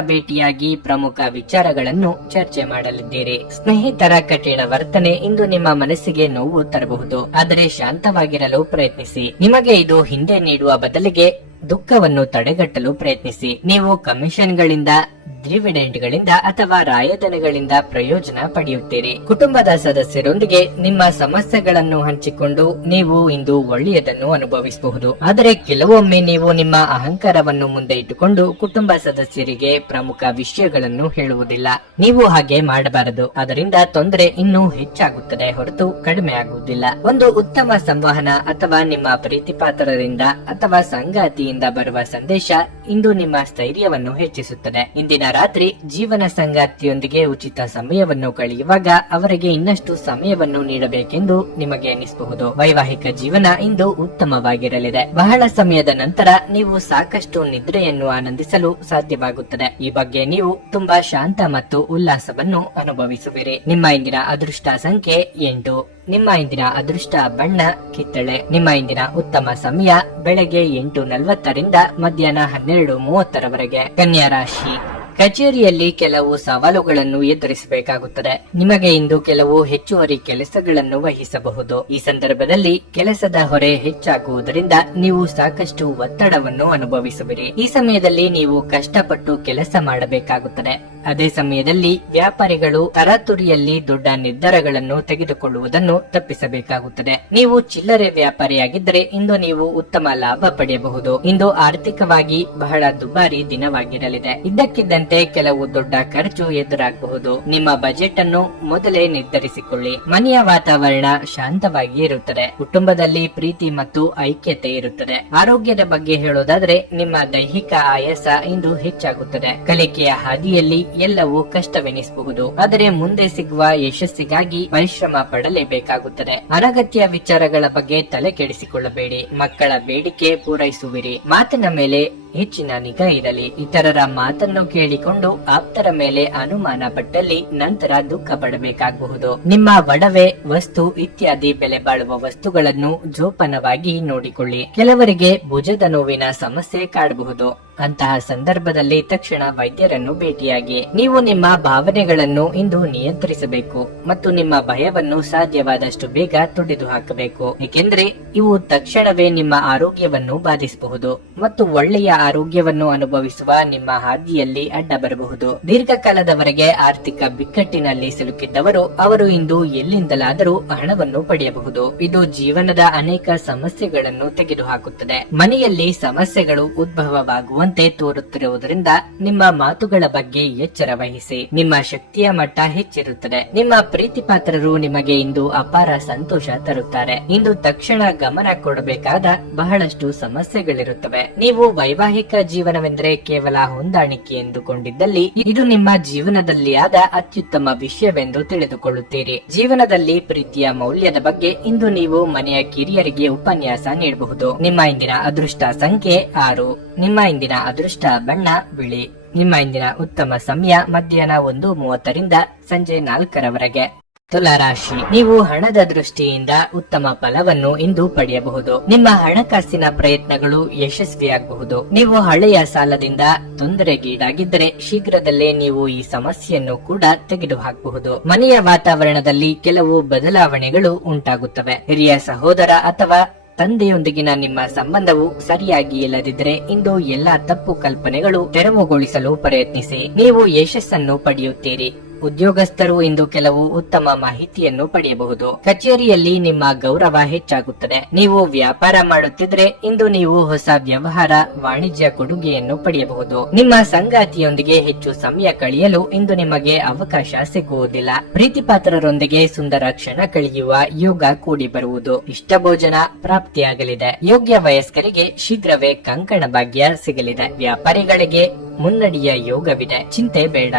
ಭೇಟಿಯಾಗಿ ಪ್ರಮುಖ ವಿಚಾರಗಳನ್ನು ಚರ್ಚೆ ಮಾಡಲಿದ್ದೀರಿ. ಸ್ನೇಹಿತರ ಕಠಿಣ ವರ್ತನೆ ಇಂದು ನಿಮ್ಮ ಮನಸ್ಸಿಗೆ ನೋವು ತರಬಹುದು, ಆದರೆ ಶಾಂತವಾಗಿರಲು ಪ್ರಯತ್ನಿಸಿ. ನಿಮಗೆ ಇದು ಹಿಂದೆ ನೀಡುವ ಬದಲಿಗೆ ದುಃಖವನ್ನು ತಡೆಗಟ್ಟಲು ಪ್ರಯತ್ನಿಸಿ. ನೀವು ಕಮಿಷನ್ಗಳಿಂದ, ಡಿವಿಡೆಂಡ್ಗಳಿಂದ ಅಥವಾ ರಾಯಧನಗಳಿಂದ ಪ್ರಯೋಜನ ಪಡೆಯುತ್ತೀರಿ. ಕುಟುಂಬದ ಸದಸ್ಯರೊಂದಿಗೆ ನಿಮ್ಮ ಸಮಸ್ಯೆಗಳನ್ನು ಹಂಚಿಕೊಂಡು ನೀವು ಇಂದು ಒಳ್ಳೆಯದನ್ನು ಅನುಭವಿಸಬಹುದು. ಆದರೆ ಕೆಲವೊಮ್ಮೆ ನೀವು ನಿಮ್ಮ ಅಹಂಕಾರವನ್ನು ಮುಂದೆ ಇಟ್ಟುಕೊಂಡು ಕುಟುಂಬ ಸದಸ್ಯರಿಗೆ ಪ್ರಮುಖ ವಿಷಯಗಳನ್ನು ಹೇಳುವುದಿಲ್ಲ. ನೀವು ಹಾಗೆ ಮಾಡಬಾರದು. ಅದರಿಂದ ತೊಂದರೆ ಇನ್ನೂ ಹೆಚ್ಚಾಗುತ್ತದೆ ಹೊರತು ಕಡಿಮೆ ಆಗುವುದಿಲ್ಲ. ಒಂದು ಉತ್ತಮ ಸಂವಹನ ಅಥವಾ ನಿಮ್ಮ ಪ್ರೀತಿಪಾತ್ರರಿಂದ ಅಥವಾ ಸಂಗಾತಿಯಿಂದ ಬರುವ ಸಂದೇಶ ಇಂದು ನಿಮ್ಮ ಸ್ಥೈರ್ಯವನ್ನು ಹೆಚ್ಚಿಸುತ್ತದೆ. ಇಂದಿನ ರಾತ್ರಿ ಜೀವನ ಸಂಗಾತಿಯೊಂದಿಗೆ ಉಚಿತ ಸಮಯವನ್ನು ಕಳೆಯುವಾಗ ಅವರಿಗೆ ಇನ್ನಷ್ಟು ಸಮಯವನ್ನು ನೀಡಬೇಕೆಂದು ನಿಮಗೆ ಅನಿಸಬಹುದು. ವೈವಾಹಿಕ ಜೀವನ ಇಂದು ಉತ್ತಮವಾಗಿರಲಿದೆ. ಬಹಳ ಸಮಯದ ನಂತರ ನೀವು ಸಾಕಷ್ಟು ನಿದ್ರೆಯನ್ನು ಆನಂದಿಸಲು ಸಾಧ್ಯವಾಗುತ್ತದೆ. ಈ ಬಗ್ಗೆ ನೀವು ತುಂಬಾ ಶಾಂತ ಮತ್ತು ಉಲ್ಲಾಸವನ್ನು ಅನುಭವಿಸುವಿರಿ. ನಿಮ್ಮ ಇಂದಿನ ಅದೃಷ್ಟ ಸಂಖ್ಯೆ 8. ನಿಮ್ಮ ಇಂದಿನ ಅದೃಷ್ಟ ಬಣ್ಣ ಕಿತ್ತಳೆ. ನಿಮ್ಮ ಇಂದಿನ ಉತ್ತಮ ಸಮಯ ಬೆಳಗ್ಗೆ 8:40ರಿಂದ ಮಧ್ಯಾಹ್ನ 12:30ರವರೆಗೆ. ಕನ್ಯಾ ರಾಶಿ. ಕಚೇರಿಯಲ್ಲಿ ಕೆಲವು ಸವಾಲುಗಳನ್ನು ಎದುರಿಸಬೇಕಾಗುತ್ತದೆ. ನಿಮಗೆ ಇಂದು ಕೆಲವು ಹೆಚ್ಚುವರಿ ಕೆಲಸಗಳನ್ನು ವಹಿಸಬಹುದು. ಈ ಸಂದರ್ಭದಲ್ಲಿ ಕೆಲಸದ ಹೊರೆ ಹೆಚ್ಚಾಗುವುದರಿಂದ ನೀವು ಸಾಕಷ್ಟು ಒತ್ತಡವನ್ನು ಅನುಭವಿಸುವಿರಿ. ಈ ಸಮಯದಲ್ಲಿ ನೀವು ಕಷ್ಟಪಟ್ಟು ಕೆಲಸ ಮಾಡಬೇಕಾಗುತ್ತದೆ. ಅದೇ ಸಮಯದಲ್ಲಿ ವ್ಯಾಪಾರಿಗಳು ತರಾತುರಿಯಲ್ಲಿ ದೊಡ್ಡ ನಿರ್ಧಾರಗಳನ್ನು ತೆಗೆದುಕೊಳ್ಳುವುದನ್ನು ತಪ್ಪಿಸಬೇಕಾಗುತ್ತದೆ. ನೀವು ಚಿಲ್ಲರೆ ವ್ಯಾಪಾರಿಯಾಗಿದ್ದರೆ ಇಂದು ನೀವು ಉತ್ತಮ ಲಾಭ ಪಡೆಯಬಹುದು. ಇಂದು ಆರ್ಥಿಕವಾಗಿ ಬಹಳ ದುಬಾರಿ ದಿನವಾಗಿರಲಿದೆ. ಇದ್ದಕ್ಕಿದ್ದಂತೆ ಕೆಲವು ದೊಡ್ಡ ಖರ್ಚು ಎದುರಾಗಬಹುದು. ನಿಮ್ಮ ಬಜೆಟ್ ಅನ್ನು ಮೊದಲೇ ನಿರ್ಧರಿಸಿಕೊಳ್ಳಿ. ಮನೆಯ ವಾತಾವರಣ ಶಾಂತವಾಗಿ ಇರುತ್ತದೆ. ಕುಟುಂಬದಲ್ಲಿ ಪ್ರೀತಿ ಮತ್ತು ಐಕ್ಯತೆ ಇರುತ್ತದೆ. ಆರೋಗ್ಯದ ಬಗ್ಗೆ ಹೇಳೋದಾದ್ರೆ ನಿಮ್ಮ ದೈಹಿಕ ಆಯಾಸ ಇಂದು ಹೆಚ್ಚಾಗುತ್ತದೆ. ಕಲಿಕೆಯ ಹಾದಿಯಲ್ಲಿ ಎಲ್ಲವೂ ಕಷ್ಟವೆನಿಸಬಹುದು, ಆದರೆ ಮುಂದೆ ಸಿಗುವ ಯಶಸ್ಸಿಗಾಗಿ ಪರಿಶ್ರಮ ಪಡಲೇಬೇಕಾಗುತ್ತದೆ. ಅನಗತ್ಯ ವಿಚಾರಗಳ ಬಗ್ಗೆ ತಲೆ ಕೆಡಿಸಿಕೊಳ್ಳಬೇಡಿ. ಮಕ್ಕಳ ಬೇಡಿಕೆ ಪೂರೈಸುವಿರಿ. ಮಾತಿನ ಮೇಲೆ ಹೆಚ್ಚಿನ ನಿಗಾ ಇರಲಿ. ಇತರರ ಮಾತನ್ನು ಕೇಳಿಕೊಂಡು ಆಪ್ತರ ಮೇಲೆ ಅನುಮಾನ ಪಟ್ಟಲ್ಲಿ ನಂತರ ದುಃಖ ಪಡಬೇಕಾಗಬಹುದು. ನಿಮ್ಮ ಒಡವೆ, ವಸ್ತು ಇತ್ಯಾದಿ ಬೆಲೆ ಬಾಳುವ ವಸ್ತುಗಳನ್ನು ಜೋಪಾನವಾಗಿ ನೋಡಿಕೊಳ್ಳಿ. ಕೆಲವರಿಗೆ ಭುಜದ ನೋವಿನ ಸಮಸ್ಯೆ ಕಾಡಬಹುದು. ಅಂತಹ ಸಂದರ್ಭದಲ್ಲಿ ತಕ್ಷಣ ವೈದ್ಯರನ್ನು ಭೇಟಿಯಾಗಿ. ನೀವು ನಿಮ್ಮ ಭಾವನೆಗಳನ್ನು ಇಂದು ನಿಯಂತ್ರಿಸಬೇಕು ಮತ್ತು ನಿಮ್ಮ ಭಯವನ್ನು ಸಾಧ್ಯವಾದಷ್ಟು ಬೇಗ ತೊಡೆದು ಹಾಕಬೇಕು, ಏಕೆಂದರೆ ಇವು ತಕ್ಷಣವೇ ನಿಮ್ಮ ಆರೋಗ್ಯವನ್ನು ಬಾಧಿಸಬಹುದು ಮತ್ತು ಒಳ್ಳೆಯ ಆರೋಗ್ಯವನ್ನು ಅನುಭವಿಸುವ ನಿಮ್ಮ ಹಾದಿಯಲ್ಲಿ ಅಡ್ಡ ಬರಬಹುದು. ದೀರ್ಘಕಾಲದವರೆಗೆ ಆರ್ಥಿಕ ಬಿಕ್ಕಟ್ಟಿನಲ್ಲಿ ಸಿಲುಕಿದ್ದವರು ಅವರು ಇಂದು ಎಲ್ಲಿಂದಲಾದರೂ ಹಣವನ್ನು ಪಡೆಯಬಹುದು. ಇದು ಜೀವನದ ಅನೇಕ ಸಮಸ್ಯೆಗಳನ್ನು ತೆಗೆದುಹಾಕುತ್ತದೆ. ಮನೆಯಲ್ಲಿ ಸಮಸ್ಯೆಗಳು ಉದ್ಭವವಾಗುವಂತೆ ತೋರುತ್ತಿರುವುದರಿಂದ ನಿಮ್ಮ ಮಾತುಗಳ ಬಗ್ಗೆ ಎಚ್ಚರ ವಹಿಸಿ. ನಿಮ್ಮ ಶಕ್ತಿಯ ಮಟ್ಟ ಹೆಚ್ಚಿರುತ್ತದೆ. ನಿಮ್ಮ ಪ್ರೀತಿಪಾತ್ರರು ನಿಮಗೆ ಇಂದು ಅಪಾರ ಸಂತೋಷ ತರುತ್ತಾರೆ. ಇಂದು ತಕ್ಷಣ ಗಮನ ಕೊಡಬೇಕಾದ ಬಹಳಷ್ಟು ಸಮಸ್ಯೆಗಳಿರುತ್ತವೆ. ನೀವು ವೈವಾಹಿಕ ಜೀವನವೆಂದರೆ ಕೇವಲ ಹೊಂದಾಣಿಕೆ ಎಂದುಕೊಂಡಿದ್ದಲ್ಲಿ ಇದು ನಿಮ್ಮ ಜೀವನದಲ್ಲಿ ಆದ ಅತ್ಯುತ್ತಮ ವಿಷಯವೆಂದು ತಿಳಿದುಕೊಳ್ಳುತ್ತೀರಿ. ಜೀವನದಲ್ಲಿ ಪ್ರೀತಿಯ ಮೌಲ್ಯದ ಬಗ್ಗೆ ಇಂದು ನೀವು ಮನೆಯ ಕಿರಿಯರಿಗೆ ಉಪನ್ಯಾಸ ನೀಡಬಹುದು. ನಿಮ್ಮ ಇಂದಿನ ಅದೃಷ್ಟ ಸಂಖ್ಯೆ 6. ನಿಮ್ಮ ಇಂದಿನ ಅದೃಷ್ಟ ಬಣ್ಣ ಬಿಳಿ. ನಿಮ್ಮ ಇಂದಿನ ಉತ್ತಮ ಸಮಯ ಮಧ್ಯಾಹ್ನ 1:30ರಿಂದ ಸಂಜೆ 4ರವರೆಗೆ. ತುಲಾರಾಶಿ. ನೀವು ಹಣದ ದೃಷ್ಟಿಯಿಂದ ಉತ್ತಮ ಫಲವನ್ನು ಇಂದು ಪಡೆಯಬಹುದು. ನಿಮ್ಮ ಹಣಕಾಸಿನ ಪ್ರಯತ್ನಗಳು ಯಶಸ್ವಿಯಾಗಬಹುದು. ನೀವು ಹಳೆಯ ಸಾಲದಿಂದ ತೊಂದರೆಗೀಡಾಗಿದ್ದರೆ ಶೀಘ್ರದಲ್ಲೇ ನೀವು ಈ ಸಮಸ್ಯೆಯನ್ನು ಕೂಡ ತೆಗೆದುಹಾಕಬಹುದು. ಮನೆಯ ವಾತಾವರಣದಲ್ಲಿ ಕೆಲವು ಬದಲಾವಣೆಗಳು ಉಂಟಾಗುತ್ತವೆ. ಹಿರಿಯ ಸಹೋದರ ಅಥವಾ ತಂದೆಯೊಂದಿಗಿನ ನಿಮ್ಮ ಸಂಬಂಧವು ಸರಿಯಾಗಿ ಇಲ್ಲದಿದ್ದರೆ ಇಂದು ಎಲ್ಲಾ ತಪ್ಪು ಕಲ್ಪನೆಗಳು ತೆರವುಗೊಳಿಸಲು ಪ್ರಯತ್ನಿಸಿ. ನೀವು ಯಶಸ್ಸನ್ನು ಪಡೆಯುತ್ತೀರಿ. ಉದ್ಯೋಗಸ್ಥರು ಇಂದು ಕೆಲವು ಉತ್ತಮ ಮಾಹಿತಿಯನ್ನು ಪಡೆಯಬಹುದು. ಕಚೇರಿಯಲ್ಲಿ ನಿಮ್ಮ ಗೌರವ ಹೆಚ್ಚಾಗುತ್ತದೆ. ನೀವು ವ್ಯಾಪಾರ ಮಾಡುತ್ತಿದ್ರೆ ಇಂದು ನೀವು ಹೊಸ ವ್ಯವಹಾರ, ವಾಣಿಜ್ಯ ಕೊಡುಗೆಯನ್ನು ಪಡೆಯಬಹುದು. ನಿಮ್ಮ ಸಂಗಾತಿಯೊಂದಿಗೆ ಹೆಚ್ಚು ಸಮಯ ಕಳೆಯಲು ಇಂದು ನಿಮಗೆ ಅವಕಾಶ ಸಿಗುವುದಿಲ್ಲ. ಪ್ರೀತಿಪಾತ್ರರೊಂದಿಗೆ ಸುಂದರ ಕ್ಷಣ ಕಳೆಯುವ ಯೋಗ ಕೂಡಿ ಬರುವುದು. ಇಷ್ಟ ಭೋಜನ ಪ್ರಾಪ್ತಿಯಾಗಲಿದೆ. ಯೋಗ್ಯ ವಯಸ್ಕರಿಗೆ ಶೀಘ್ರವೇ ಕಂಕಣ ಭಾಗ್ಯ ಸಿಗಲಿದೆ. ವ್ಯಾಪಾರಿಗಳಿಗೆ ಮುನ್ನಡೆಯ ಯೋಗವಿದೆ. ಚಿಂತೆ ಬೇಡ.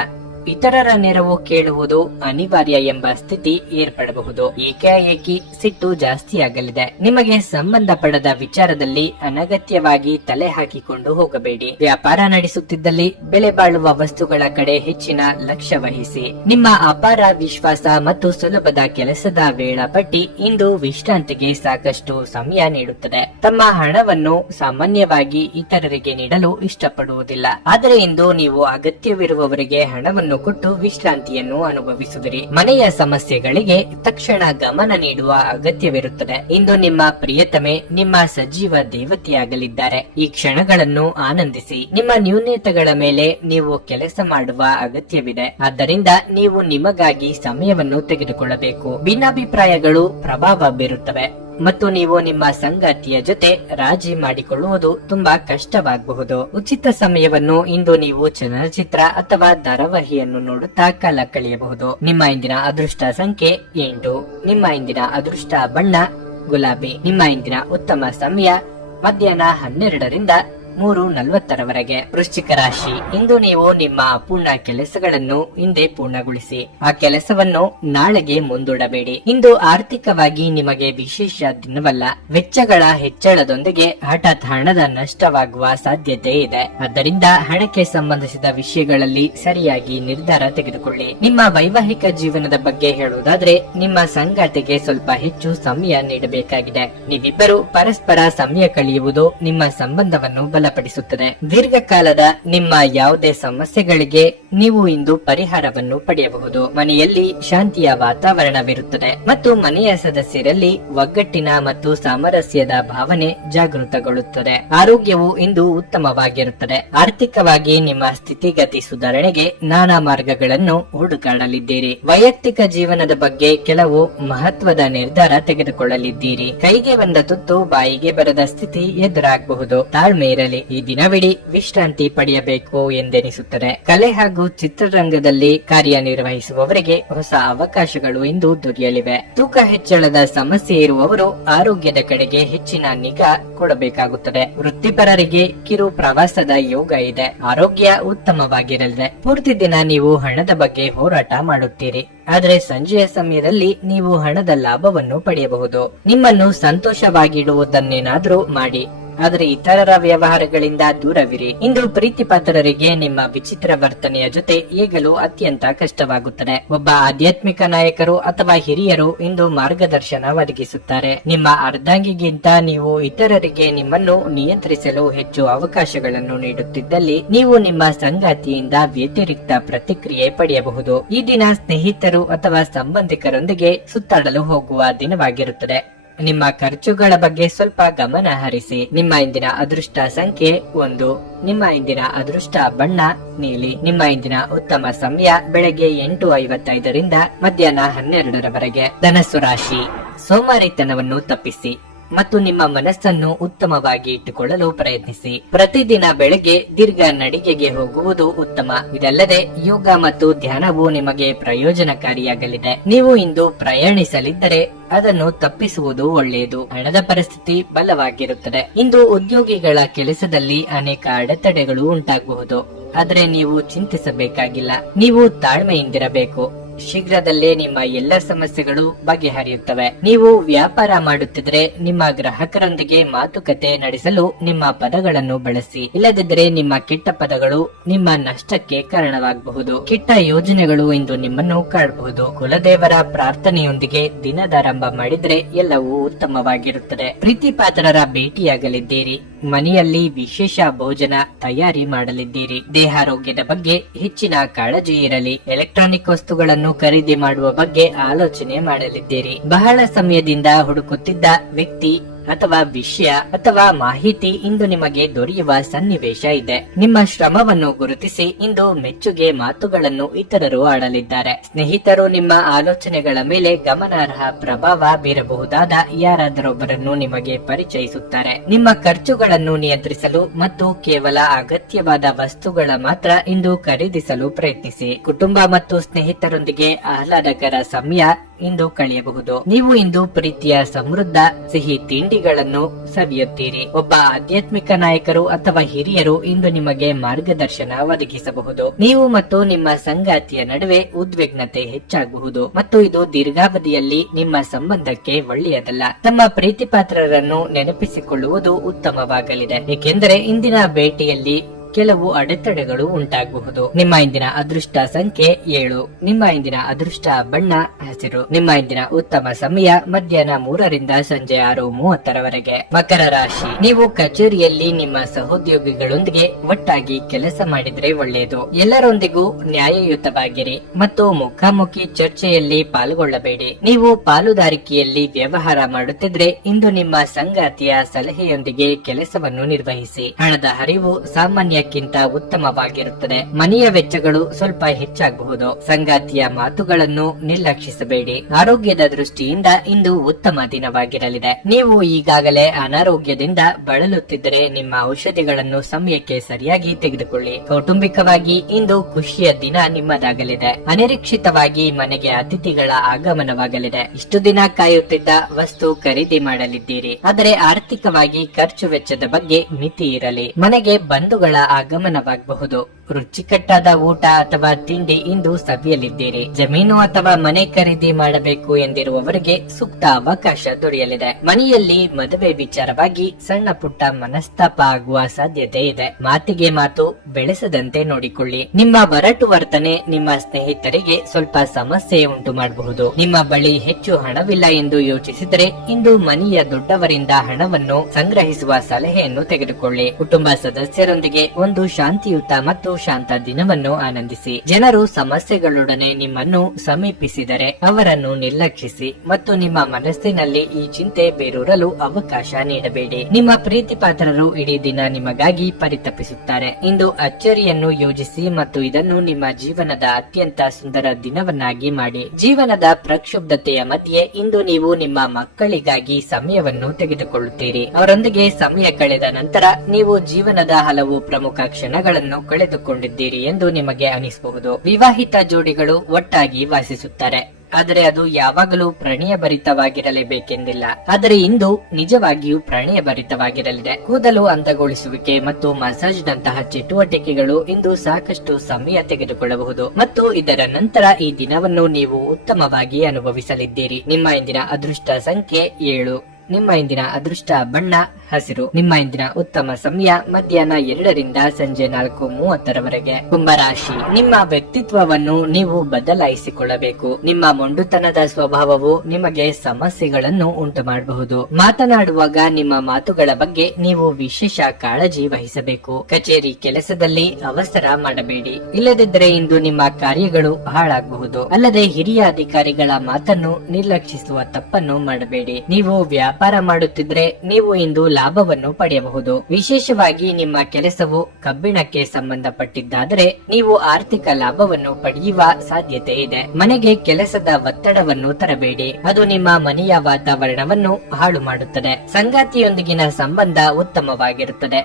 ಇತರರ ನೆರವು ಕೇಳುವುದು ಅನಿವಾರ್ಯ ಎಂಬ ಸ್ಥಿತಿ ಏರ್ಪಡಬಹುದು. ಏಕಾಏಕಿ ಸಿಟ್ಟು ಜಾಸ್ತಿಯಾಗಲಿದೆ. ನಿಮಗೆ ಸಂಬಂಧಪಡದ ವಿಚಾರದಲ್ಲಿ ಅನಗತ್ಯವಾಗಿ ತಲೆ ಹಾಕಿಕೊಂಡು ಹೋಗಬೇಡಿ. ವ್ಯಾಪಾರ ನಡೆಸುತ್ತಿದ್ದಲ್ಲಿ ಬೆಲೆ ಬಾಳುವ ವಸ್ತುಗಳ ಕಡೆ ಹೆಚ್ಚಿನ ಲಕ್ಷ್ಯ ವಹಿಸಿ. ನಿಮ್ಮ ಅಪಾರ ವಿಶ್ವಾಸ ಮತ್ತು ಸುಲಭದ ಕೆಲಸದ ವೇಳಾಪಟ್ಟಿ ಇಂದು ವಿಶ್ರಾಂತಿಗೆ ಸಾಕಷ್ಟು ಸಮಯ ನೀಡುತ್ತದೆ. ತಮ್ಮ ಹಣವನ್ನು ಸಾಮಾನ್ಯವಾಗಿ ಇತರರಿಗೆ ನೀಡಲು ಇಷ್ಟಪಡುವುದಿಲ್ಲ, ಆದರೆ ಇಂದು ನೀವು ಅಗತ್ಯವಿರುವವರಿಗೆ ಹಣವನ್ನು ಕೊಟ್ಟು ವಿಶ್ರಾಂತಿಯನ್ನು ಅನುಭವಿಸುವಿರಿ. ಮನೆಯ ಸಮಸ್ಯೆಗಳಿಗೆ ತಕ್ಷಣ ಗಮನ ನೀಡುವ ಅಗತ್ಯವಿರುತ್ತದೆ. ಇಂದು ನಿಮ್ಮ ಪ್ರಿಯತಮೆ ನಿಮ್ಮ ಸಜೀವ ದೇವತೆಯಾಗಲಿದ್ದಾರೆ. ಈ ಕ್ಷಣಗಳನ್ನು ಆನಂದಿಸಿ. ನಿಮ್ಮ ನ್ಯೂನತೆಗಳ ಮೇಲೆ ನೀವು ಕೆಲಸ ಮಾಡುವ ಅಗತ್ಯವಿದೆ. ಆದ್ದರಿಂದ ನೀವು ನಿಮಗಾಗಿ ಸಮಯವನ್ನು ತೆಗೆದುಕೊಳ್ಳಬೇಕು. ಭಿನ್ನಾಭಿಪ್ರಾಯಗಳು ಪ್ರಭಾವ ಬೀರುತ್ತವೆ ಮತ್ತು ನೀವು ನಿಮ್ಮ ಸಂಗಾತಿಯ ಜೊತೆ ರಾಜಿ ಮಾಡಿಕೊಳ್ಳುವುದು ತುಂಬಾ ಕಷ್ಟವಾಗಬಹುದು. ಉಚಿತ ಸಮಯವನ್ನು ಇಂದು ನೀವು ಚಲನಚಿತ್ರ ಅಥವಾ ಧಾರಾವಾಹಿಯನ್ನು ನೋಡುತ್ತಾ ಕಾಲ ಕಳೆಯಬಹುದು. ನಿಮ್ಮ ಇಂದಿನ ಅದೃಷ್ಟ ಸಂಖ್ಯೆ 8. ನಿಮ್ಮ ಇಂದಿನ ಅದೃಷ್ಟ ಬಣ್ಣ ಗುಲಾಬಿ. ನಿಮ್ಮ ಇಂದಿನ ಉತ್ತಮ ಸಮಯ ಮಧ್ಯಾಹ್ನ 12ರಿಂದ 3:40 ವೃಶ್ಚಿಕ ರಾಶಿ. ಇಂದು ನೀವು ನಿಮ್ಮ ಅಪೂರ್ಣ ಕೆಲಸಗಳನ್ನು ಇಂದೇ ಪೂರ್ಣಗೊಳಿಸಿ. ಆ ಕೆಲಸವನ್ನು ನಾಳೆಗೆ ಮುಂದೂಡಬೇಡಿ. ಇಂದು ಆರ್ಥಿಕವಾಗಿ ನಿಮಗೆ ವಿಶೇಷ ದಿನವಲ್ಲ. ವೆಚ್ಚಗಳ ಹೆಚ್ಚಳದೊಂದಿಗೆ ಹಠಾತ್ ಹಣದ ನಷ್ಟವಾಗುವ ಸಾಧ್ಯತೆ ಇದೆ. ಆದ್ದರಿಂದ ಹಣಕ್ಕೆ ಸಂಬಂಧಿಸಿದ ವಿಷಯಗಳಲ್ಲಿ ಸರಿಯಾಗಿ ನಿರ್ಧಾರ ತೆಗೆದುಕೊಳ್ಳಿ. ನಿಮ್ಮ ವೈವಾಹಿಕ ಜೀವನದ ಬಗ್ಗೆ ಹೇಳುವುದಾದ್ರೆ ನಿಮ್ಮ ಸಂಗಾತಿಗೆ ಸ್ವಲ್ಪ ಹೆಚ್ಚು ಸಮಯ ನೀಡಬೇಕಾಗಿದೆ. ನೀವಿಬ್ಬರು ಪರಸ್ಪರ ಸಮಯ ಕಳೆಯುವುದು ನಿಮ್ಮ ಸಂಬಂಧವನ್ನು ಬಲಪಡಿಸುತ್ತದೆ. ದೀರ್ಘಕಾಲದ ನಿಮ್ಮ ಯಾವುದೇ ಸಮಸ್ಯೆಗಳಿಗೆ ನೀವು ಇಂದು ಪರಿಹಾರವನ್ನು ಪಡೆಯಬಹುದು. ಮನೆಯಲ್ಲಿ ಶಾಂತಿಯ ವಾತಾವರಣವಿರುತ್ತದೆ ಮತ್ತು ಮನೆಯ ಸದಸ್ಯರಲ್ಲಿ ಒಗ್ಗಟ್ಟಿನ ಮತ್ತು ಸಾಮರಸ್ಯದ ಭಾವನೆ ಜಾಗೃತಗೊಳ್ಳುತ್ತದೆ. ಆರೋಗ್ಯವು ಇಂದು ಉತ್ತಮವಾಗಿರುತ್ತದೆ. ಆರ್ಥಿಕವಾಗಿ ನಿಮ್ಮ ಸ್ಥಿತಿಗತಿ ಸುಧಾರಣೆಗೆ ನಾನಾ ಮಾರ್ಗಗಳನ್ನು ಹುಡುಕಾಡಲಿದ್ದೀರಿ. ವೈಯಕ್ತಿಕ ಜೀವನದ ಬಗ್ಗೆ ಕೆಲವು ಮಹತ್ವದ ನಿರ್ಧಾರ ತೆಗೆದುಕೊಳ್ಳಲಿದ್ದೀರಿ. ಕೈಗೆ ಬಂದ ತುತ್ತು ಬಾಯಿಗೆ ಬರದ ಸ್ಥಿತಿ ಎದುರಾಗಬಹುದು. ತಾಳ್ಮೆ ಇರಲಿ. ಈ ದಿನವಿಡೀ ವಿಶ್ರಾಂತಿ ಪಡೆಯಬೇಕು ಎಂದೆನಿಸುತ್ತದೆ. ಕಲೆ ಹಾಗೂ ಚಿತ್ರರಂಗದಲ್ಲಿ ಕಾರ್ಯನಿರ್ವಹಿಸುವವರಿಗೆ ಹೊಸ ಅವಕಾಶಗಳು ಇಂದು ದೊರೆಯಲಿವೆ. ತೂಕ ಹೆಚ್ಚಳದ ಸಮಸ್ಯೆ ಇರುವವರು ಆರೋಗ್ಯದ ಕಡೆಗೆ ಹೆಚ್ಚಿನ ನಿಗಾ ಕೊಡಬೇಕಾಗುತ್ತದೆ. ವೃತ್ತಿಪರರಿಗೆ ಕಿರು ಪ್ರವಾಸದ ಯೋಗ ಇದೆ. ಆರೋಗ್ಯ ಉತ್ತಮವಾಗಿರಲಿದೆ. ಪೂರ್ತಿ ದಿನ ನೀವು ಹಣದ ಬಗ್ಗೆ ಹೋರಾಟ ಮಾಡುತ್ತೀರಿ, ಆದರೆ ಸಂಜೆಯ ಸಮಯದಲ್ಲಿ ನೀವು ಹಣದ ಲಾಭವನ್ನು ಪಡೆಯಬಹುದು. ನಿಮ್ಮನ್ನು ಸಂತೋಷವಾಗಿಡುವುದನ್ನೇನಾದ್ರೂ ಮಾಡಿ, ಆದರೆ ಇತರರ ವ್ಯವಹಾರಗಳಿಂದ ದೂರವಿರಿ. ಇಂದು ಪ್ರೀತಿ ಪಾತ್ರರಿಗೆ ನಿಮ್ಮ ವಿಚಿತ್ರ ವರ್ತನೆಯ ಜೊತೆ ಏಗಲು ಅತ್ಯಂತ ಕಷ್ಟವಾಗುತ್ತದೆ. ಒಬ್ಬ ಆಧ್ಯಾತ್ಮಿಕ ನಾಯಕರು ಅಥವಾ ಹಿರಿಯರು ಇಂದು ಮಾರ್ಗದರ್ಶನ ಒದಗಿಸುತ್ತಾರೆ. ನಿಮ್ಮ ಅರ್ಧಾಂಗಿಗಿಂತ ನೀವು ಇತರರಿಗೆ ನಿಮ್ಮನ್ನು ನಿಯಂತ್ರಿಸಲು ಹೆಚ್ಚು ಅವಕಾಶಗಳನ್ನು ನೀಡುತ್ತಿದ್ದಲ್ಲಿ ನೀವು ನಿಮ್ಮ ಸಂಗಾತಿಯಿಂದ ವ್ಯತಿರಿಕ್ತ ಪ್ರತಿಕ್ರಿಯೆ ಪಡೆಯಬಹುದು. ಈ ದಿನ ಸ್ನೇಹಿತರು ಅಥವಾ ಸಂಬಂಧಿಕರೊಂದಿಗೆ ಸುತ್ತಾಡಲು ಹೋಗುವ ದಿನವಾಗಿರುತ್ತದೆ. ನಿಮ್ಮ ಖರ್ಚುಗಳ ಬಗ್ಗೆ ಸ್ವಲ್ಪ ಗಮನ ಹರಿಸಿ. ನಿಮ್ಮ ಇಂದಿನ ಅದೃಷ್ಟ ಸಂಖ್ಯೆ 1. ನಿಮ್ಮ ಇಂದಿನ ಅದೃಷ್ಟ ಬಣ್ಣ ನೀಲಿ. ನಿಮ್ಮ ಇಂದಿನ ಉತ್ತಮ ಸಮಯ ಬೆಳಗ್ಗೆ 8:55ರಿಂದ ಮಧ್ಯಾಹ್ನ 12ರವರೆಗೆ. ಧನಸ್ಸು ರಾಶಿ. ಸೋಮಾರಿತನವನ್ನು ತಪ್ಪಿಸಿ ಮತ್ತು ನಿಮ್ಮ ಮನಸ್ಸನ್ನು ಉತ್ತಮವಾಗಿ ಇಟ್ಟುಕೊಳ್ಳಲು ಪ್ರಯತ್ನಿಸಿ. ಪ್ರತಿದಿನ ಬೆಳಗ್ಗೆ ದೀರ್ಘ ನಡಿಗೆಗೆ ಹೋಗುವುದು ಉತ್ತಮ. ಇದಲ್ಲದೆ ಯೋಗ ಮತ್ತು ಧ್ಯಾನವು ನಿಮಗೆ ಪ್ರಯೋಜನಕಾರಿಯಾಗಲಿದೆ. ನೀವು ಇಂದು ಪ್ರಯಾಣಿಸಲಿದ್ದರೆ ಅದನ್ನು ತಪ್ಪಿಸುವುದು ಒಳ್ಳೆಯದು. ಹಣದ ಪರಿಸ್ಥಿತಿ ಬಲವಾಗಿರುತ್ತದೆ. ಇಂದು ಉದ್ಯೋಗಿಗಳ ಕೆಲಸದಲ್ಲಿ ಅನೇಕ ಅಡೆತಡೆಗಳು ಉಂಟಾಗಬಹುದು, ಆದರೆ ನೀವು ಚಿಂತಿಸಬೇಕಾಗಿಲ್ಲ. ನೀವು ತಾಳ್ಮೆಯಿಂದಿರಬೇಕು. ಶೀಘ್ರದಲ್ಲೇ ನಿಮ್ಮ ಎಲ್ಲ ಸಮಸ್ಯೆಗಳು ಬಗೆಹರಿಯುತ್ತವೆ. ನೀವು ವ್ಯಾಪಾರ ಮಾಡುತ್ತಿದ್ರೆ ನಿಮ್ಮ ಗ್ರಾಹಕರೊಂದಿಗೆ ಮಾತುಕತೆ ನಡೆಸಲು ನಿಮ್ಮ ಪದಗಳನ್ನು ಬಳಸಿ. ಇಲ್ಲದಿದ್ದರೆ ನಿಮ್ಮ ಕೆಟ್ಟ ಪದಗಳು ನಿಮ್ಮ ನಷ್ಟಕ್ಕೆ ಕಾರಣವಾಗಬಹುದು. ಕೆಟ್ಟ ಯೋಜನೆಗಳು ಇಂದು ನಿಮ್ಮನ್ನು ಕಾಡಬಹುದು. ಕುಲದೇವರ ಪ್ರಾರ್ಥನೆಯೊಂದಿಗೆ ದಿನದಾರಂಭ ಮಾಡಿದ್ರೆ ಎಲ್ಲವೂ ಉತ್ತಮವಾಗಿರುತ್ತದೆ. ಪ್ರೀತಿ ಪಾತ್ರರ ಭೇಟಿಯಾಗಲಿದ್ದೀರಿ. ಮನೆಯಲ್ಲಿ ವಿಶೇಷ ಭೋಜನ ತಯಾರಿ ಮಾಡಲಿದ್ದೀರಿ. ದೇಹಾರೋಗ್ಯದ ಬಗ್ಗೆ ಹೆಚ್ಚಿನ ಕಾಳಜಿ ಇರಲಿ. ಎಲೆಕ್ಟ್ರಾನಿಕ್ ವಸ್ತುಗಳನ್ನು ಖರೀದಿ ಮಾಡುವ ಬಗ್ಗೆ ಆಲೋಚನೆ ಮಾಡಲಿದ್ದೀರಿ. ಬಹಳ ಸಮಯದಿಂದ ಹುಡುಕುತ್ತಿದ್ದ ವ್ಯಕ್ತಿ ಅಥವಾ ವಿಷಯ ಅಥವಾ ಮಾಹಿತಿ ಇಂದು ನಿಮಗೆ ದೊರೆಯುವ ಸನ್ನಿವೇಶ ಇದೆ. ನಿಮ್ಮ ಶ್ರಮವನ್ನು ಗುರುತಿಸಿ ಇಂದು ಮೆಚ್ಚುಗೆ ಮಾತುಗಳನ್ನು ಇತರರು ಆಡಲಿದ್ದಾರೆ. ಸ್ನೇಹಿತರು ನಿಮ್ಮ ಆಲೋಚನೆಗಳ ಮೇಲೆ ಗಮನಾರ್ಹ ಪ್ರಭಾವ ಬೀರಬಹುದಾದ ಯಾರಾದರೊಬ್ಬರನ್ನು ನಿಮಗೆ ಪರಿಚಯಿಸುತ್ತಾರೆ. ನಿಮ್ಮ ಖರ್ಚುಗಳನ್ನು ನಿಯಂತ್ರಿಸಲು ಮತ್ತು ಕೇವಲ ಅಗತ್ಯವಾದ ವಸ್ತುಗಳ ಮಾತ್ರ ಇಂದು ಖರೀದಿಸಲು ಪ್ರಯತ್ನಿಸಿ. ಕುಟುಂಬ ಮತ್ತು ಸ್ನೇಹಿತರೊಂದಿಗೆ ಆಹ್ಲಾದಕರ ಸಮಯ ಇಂದು ಕಳೆಯಬಹುದು. ನೀವು ಇಂದು ಪ್ರೀತಿಯ ಸಮೃದ್ಧ ಸಿಹಿ ತಿಂಡಿಗಳನ್ನು ಸವಿಯುತ್ತೀರಿ. ಒಬ್ಬ ಆಧ್ಯಾತ್ಮಿಕ ನಾಯಕರು ಅಥವಾ ಹಿರಿಯರು ಇಂದು ನಿಮಗೆ ಮಾರ್ಗದರ್ಶನ ಒದಗಿಸಬಹುದು. ನೀವು ಮತ್ತು ನಿಮ್ಮ ಸಂಗಾತಿಯ ನಡುವೆ ಉದ್ವಿಗ್ನತೆ ಹೆಚ್ಚಾಗಬಹುದು ಮತ್ತು ಇದು ದೀರ್ಘಾವಧಿಯಲ್ಲಿ ನಿಮ್ಮ ಸಂಬಂಧಕ್ಕೆ ಒಳ್ಳೆಯದಲ್ಲ. ತಮ್ಮ ಪ್ರೀತಿ ಪಾತ್ರರನ್ನು ನೆನಪಿಸಿಕೊಳ್ಳುವುದು ಉತ್ತಮವಾಗಲಿದೆ, ಏಕೆಂದರೆ ಇಂದಿನ ಭೇಟಿಯಲ್ಲಿ ಕೆಲವು ಅಡೆತಡೆಗಳು ಉಂಟಾಗಬಹುದು. ನಿಮ್ಮ ಇಂದಿನ ಅದೃಷ್ಟ ಸಂಖ್ಯೆ 7. ನಿಮ್ಮ ಇಂದಿನ ಅದೃಷ್ಟ ಬಣ್ಣ ಹಸಿರು. ನಿಮ್ಮ ಇಂದಿನ ಉತ್ತಮ ಸಮಯ ಮಧ್ಯಾಹ್ನ 3 ರಿಂದ ಸಂಜೆ 6:30 ಮಕರ ರಾಶಿ. ನೀವು ಕಚೇರಿಯಲ್ಲಿ ನಿಮ್ಮ ಸಹೋದ್ಯೋಗಿಗಳೊಂದಿಗೆ ಒಟ್ಟಾಗಿ ಕೆಲಸ ಮಾಡಿದ್ರೆ ಒಳ್ಳೆಯದು. ಎಲ್ಲರೊಂದಿಗೂ ನ್ಯಾಯಯುತವಾಗಿರಿ ಮತ್ತು ಮುಖಾಮುಖಿ ಚರ್ಚೆಯಲ್ಲಿ ಪಾಲ್ಗೊಳ್ಳಬೇಡಿ. ನೀವು ಪಾಲುದಾರಿಕೆಯಲ್ಲಿ ವ್ಯವಹಾರ ಮಾಡುತ್ತಿದ್ರೆ ಇಂದು ನಿಮ್ಮ ಸಂಗಾತಿಯ ಸಲಹೆಯೊಂದಿಗೆ ಕೆಲಸವನ್ನು ನಿರ್ವಹಿಸಿ. ಹಣದ ಹರಿವು ಸಾಮಾನ್ಯಕ್ಕಿಂತ ಉತ್ತಮವಾಗಿರುತ್ತದೆ. ಮನೆಯ ವೆಚ್ಚಗಳು ಸ್ವಲ್ಪ ಹೆಚ್ಚಾಗಬಹುದು. ಸಂಗಾತಿಯ ಮಾತುಗಳನ್ನು ನಿರ್ಲಕ್ಷಿಸಬೇಡಿ. ಆರೋಗ್ಯದ ದೃಷ್ಟಿಯಿಂದ ಇಂದು ಉತ್ತಮ ದಿನವಾಗಿರಲಿದೆ. ನೀವು ಈಗಾಗಲೇ ಅನಾರೋಗ್ಯದಿಂದ ಬಳಲುತ್ತಿದ್ದರೆ ನಿಮ್ಮ ಔಷಧಿಗಳನ್ನು ಸಮಯಕ್ಕೆ ಸರಿಯಾಗಿ ತೆಗೆದುಕೊಳ್ಳಿ. ಕೌಟುಂಬಿಕವಾಗಿ ಇಂದು ಖುಷಿಯ ದಿನ ನಿಮ್ಮದಾಗಲಿದೆ. ಅನಿರೀಕ್ಷಿತವಾಗಿ ಮನೆಗೆ ಅತಿಥಿಗಳ ಆಗಮನವಾಗಲಿದೆ. ಇಷ್ಟು ದಿನ ಕಾಯುತ್ತಿದ್ದ ವಸ್ತು ಖರೀದಿ ಮಾಡಲಿದ್ದೀರಿ, ಆದರೆ ಆರ್ಥಿಕವಾಗಿ ಖರ್ಚು ವೆಚ್ಚದ ಬಗ್ಗೆ ಮಿತಿ ಇರಲಿ. ಮನೆಗೆ ಬಂಧುಗಳ ಆಗಮನವಾಗಬಹುದು. ರುಚಿಕಟ್ಟಾದ ಊಟ ಅಥವಾ ತಿಂಡಿ ಇಂದು ಸವಿಯಲಿದ್ದೀರಿ. ಜಮೀನು ಅಥವಾ ಮನೆ ಖರೀದಿ ಮಾಡಬೇಕು ಎಂದಿರುವವರಿಗೆ ಸೂಕ್ತ ಅವಕಾಶ ದೊರೆಯಲಿದೆ. ಮನೆಯಲ್ಲಿ ಮದುವೆ ವಿಚಾರವಾಗಿ ಸಣ್ಣ ಪುಟ್ಟ ಮನಸ್ತಾಪ ಆಗುವ ಸಾಧ್ಯತೆ ಇದೆ. ಮಾತಿಗೆ ಮಾತು ಬೆಳೆಸದಂತೆ ನೋಡಿಕೊಳ್ಳಿ. ನಿಮ್ಮ ಒರಟು ವರ್ತನೆ ನಿಮ್ಮ ಸ್ನೇಹಿತರಿಗೆ ಸ್ವಲ್ಪ ಸಮಸ್ಯೆ ಉಂಟು ಮಾಡಬಹುದು. ನಿಮ್ಮ ಬಳಿ ಹೆಚ್ಚು ಹಣವಿಲ್ಲ ಎಂದು ಯೋಚಿಸಿದರೆ ಇಂದು ಮನೆಯ ದೊಡ್ಡವರಿಂದ ಹಣವನ್ನು ಸಂಗ್ರಹಿಸುವ ಸಲಹೆಯನ್ನು ತೆಗೆದುಕೊಳ್ಳಿ. ಕುಟುಂಬ ಸದಸ್ಯರೊಂದಿಗೆ ಒಂದು ಶಾಂತಿಯುತ ಮತ್ತು ಶಾಂತ ದಿನವನ್ನು ಆನಂದಿಸಿ. ಜನರು ಸಮಸ್ಯೆಗಳೊಡನೆ ನಿಮ್ಮನ್ನು ಸಮೀಪಿಸಿದರೆ ಅವರನ್ನು ನಿರ್ಲಕ್ಷಿಸಿ ಮತ್ತು ನಿಮ್ಮ ಮನಸ್ಸಿನಲ್ಲಿ ಈ ಚಿಂತೆ ಬೇರೂರಲು ಅವಕಾಶ ನೀಡಬೇಡಿ. ನಿಮ್ಮ ಪ್ರೀತಿ ಪಾತ್ರರು ಇಡೀ ದಿನ ನಿಮಗಾಗಿ ಪರಿತಪಿಸುತ್ತಾರೆ. ಇಂದು ಅಚ್ಚರಿಯನ್ನು ಯೋಜಿಸಿ ಮತ್ತು ಇದನ್ನು ನಿಮ್ಮ ಜೀವನದ ಅತ್ಯಂತ ಸುಂದರ ದಿನವನ್ನಾಗಿ ಮಾಡಿ. ಜೀವನದ ಪ್ರಕ್ಷುಬ್ಧತೆಯ ಮಧ್ಯೆ ಇಂದು ನೀವು ನಿಮ್ಮ ಮಕ್ಕಳಿಗಾಗಿ ಸಮಯವನ್ನು ತೆಗೆದುಕೊಳ್ಳುತ್ತೀರಿ. ಅವರೊಂದಿಗೆ ಸಮಯ ಕಳೆದ ನಂತರ ನೀವು ಜೀವನದ ಹಲವು ಪ್ರಮುಖ ಕ್ಷಣಗಳನ್ನು ಕಳೆದುಕೊಂಡಿದ್ದೀರಿ ಎಂದು ನಿಮಗೆ ಅನಿಸಬಹುದು. ವಿವಾಹಿತ ಜೋಡಿಗಳು ಒಟ್ಟಾಗಿ ವಾಸಿಸುತ್ತಾರೆ, ಆದರೆ ಅದು ಯಾವಾಗಲೂ ಪ್ರಣಯ ಭರಿತವಾಗಿರಲೇಬೇಕೆಂದಿಲ್ಲ. ಆದರೆ ಇಂದು ನಿಜವಾಗಿಯೂ ಪ್ರಣಯ ಭರಿತವಾಗಿರಲಿದೆ. ಕೂದಲು ಅಂದಗೊಳಿಸುವಿಕೆ ಮತ್ತು ಮಸಾಜ್ ನಂತಹ ಚಟುವಟಿಕೆಗಳು ಇಂದು ಸಾಕಷ್ಟು ಸಮಯ ತೆಗೆದುಕೊಳ್ಳಬಹುದು ಮತ್ತು ಇದರ ನಂತರ ಈ ದಿನವನ್ನು ನೀವು ಉತ್ತಮವಾಗಿ ಅನುಭವಿಸಲಿದ್ದೀರಿ. ನಿಮ್ಮ ಇಂದಿನ ಅದೃಷ್ಟ ಸಂಖ್ಯೆ 7. ನಿಮ್ಮ ಇಂದಿನ ಅದೃಷ್ಟ ಬಣ್ಣ ಹಸಿರು. ನಿಮ್ಮ ಇಂದಿನ ಉತ್ತಮ ಸಮಯ ಮಧ್ಯಾಹ್ನ 2 ರಿಂದ ಸಂಜೆ 4:30 ಕುಂಭರಾಶಿ. ನಿಮ್ಮ ವ್ಯಕ್ತಿತ್ವವನ್ನು ನೀವು ಬದಲಾಯಿಸಿಕೊಳ್ಳಬೇಕು. ನಿಮ್ಮ ಮೊಂಡುತನದ ಸ್ವಭಾವವು ನಿಮಗೆ ಸಮಸ್ಯೆಗಳನ್ನು ಉಂಟು ಮಾಡಬಹುದು. ಮಾತನಾಡುವಾಗ ನಿಮ್ಮ ಮಾತುಗಳ ಬಗ್ಗೆ ನೀವು ವಿಶೇಷ ಕಾಳಜಿ ವಹಿಸಬೇಕು. ಕಚೇರಿ ಕೆಲಸದಲ್ಲಿ ಅವಸರ ಮಾಡಬೇಡಿ, ಇಲ್ಲದಿದ್ದರೆ ಇಂದು ನಿಮ್ಮ ಕಾರ್ಯಗಳು ಹಾಳಾಗಬಹುದು. ಅಲ್ಲದೆ ಹಿರಿಯ ಅಧಿಕಾರಿಗಳ ಮಾತನ್ನು ನಿರ್ಲಕ್ಷಿಸುವ ತಪ್ಪನ್ನು ಮಾಡಬೇಡಿ. ನೀವು ವ್ಯಾಪಾರ ಮಾಡುತ್ತಿದ್ರೆ ನೀವು ಇಂದು ಲಾಭವನ್ನು ಪಡೆಯಬಹುದು. ವಿಶೇಷವಾಗಿ ನಿಮ್ಮ ಕೆಲಸವು ಕಬ್ಬಿಣಕ್ಕೆ ಸಂಬಂಧಪಟ್ಟಿದ್ದಾದರೆ ನೀವು ಆರ್ಥಿಕ ಲಾಭವನ್ನು ಪಡೆಯುವ ಸಾಧ್ಯತೆ ಇದೆ. ಮನೆಗೆ ಕೆಲಸದ ಒತ್ತಡವನ್ನು ತರಬೇಡಿ, ಅದು ನಿಮ್ಮ ಮನೆಯ ವಾತಾವರಣವನ್ನು ಹಾಳು ಮಾಡುತ್ತದೆ. ಸಂಗಾತಿಯೊಂದಿಗಿನ ಸಂಬಂಧ ಉತ್ತಮವಾಗಿರುತ್ತದೆ.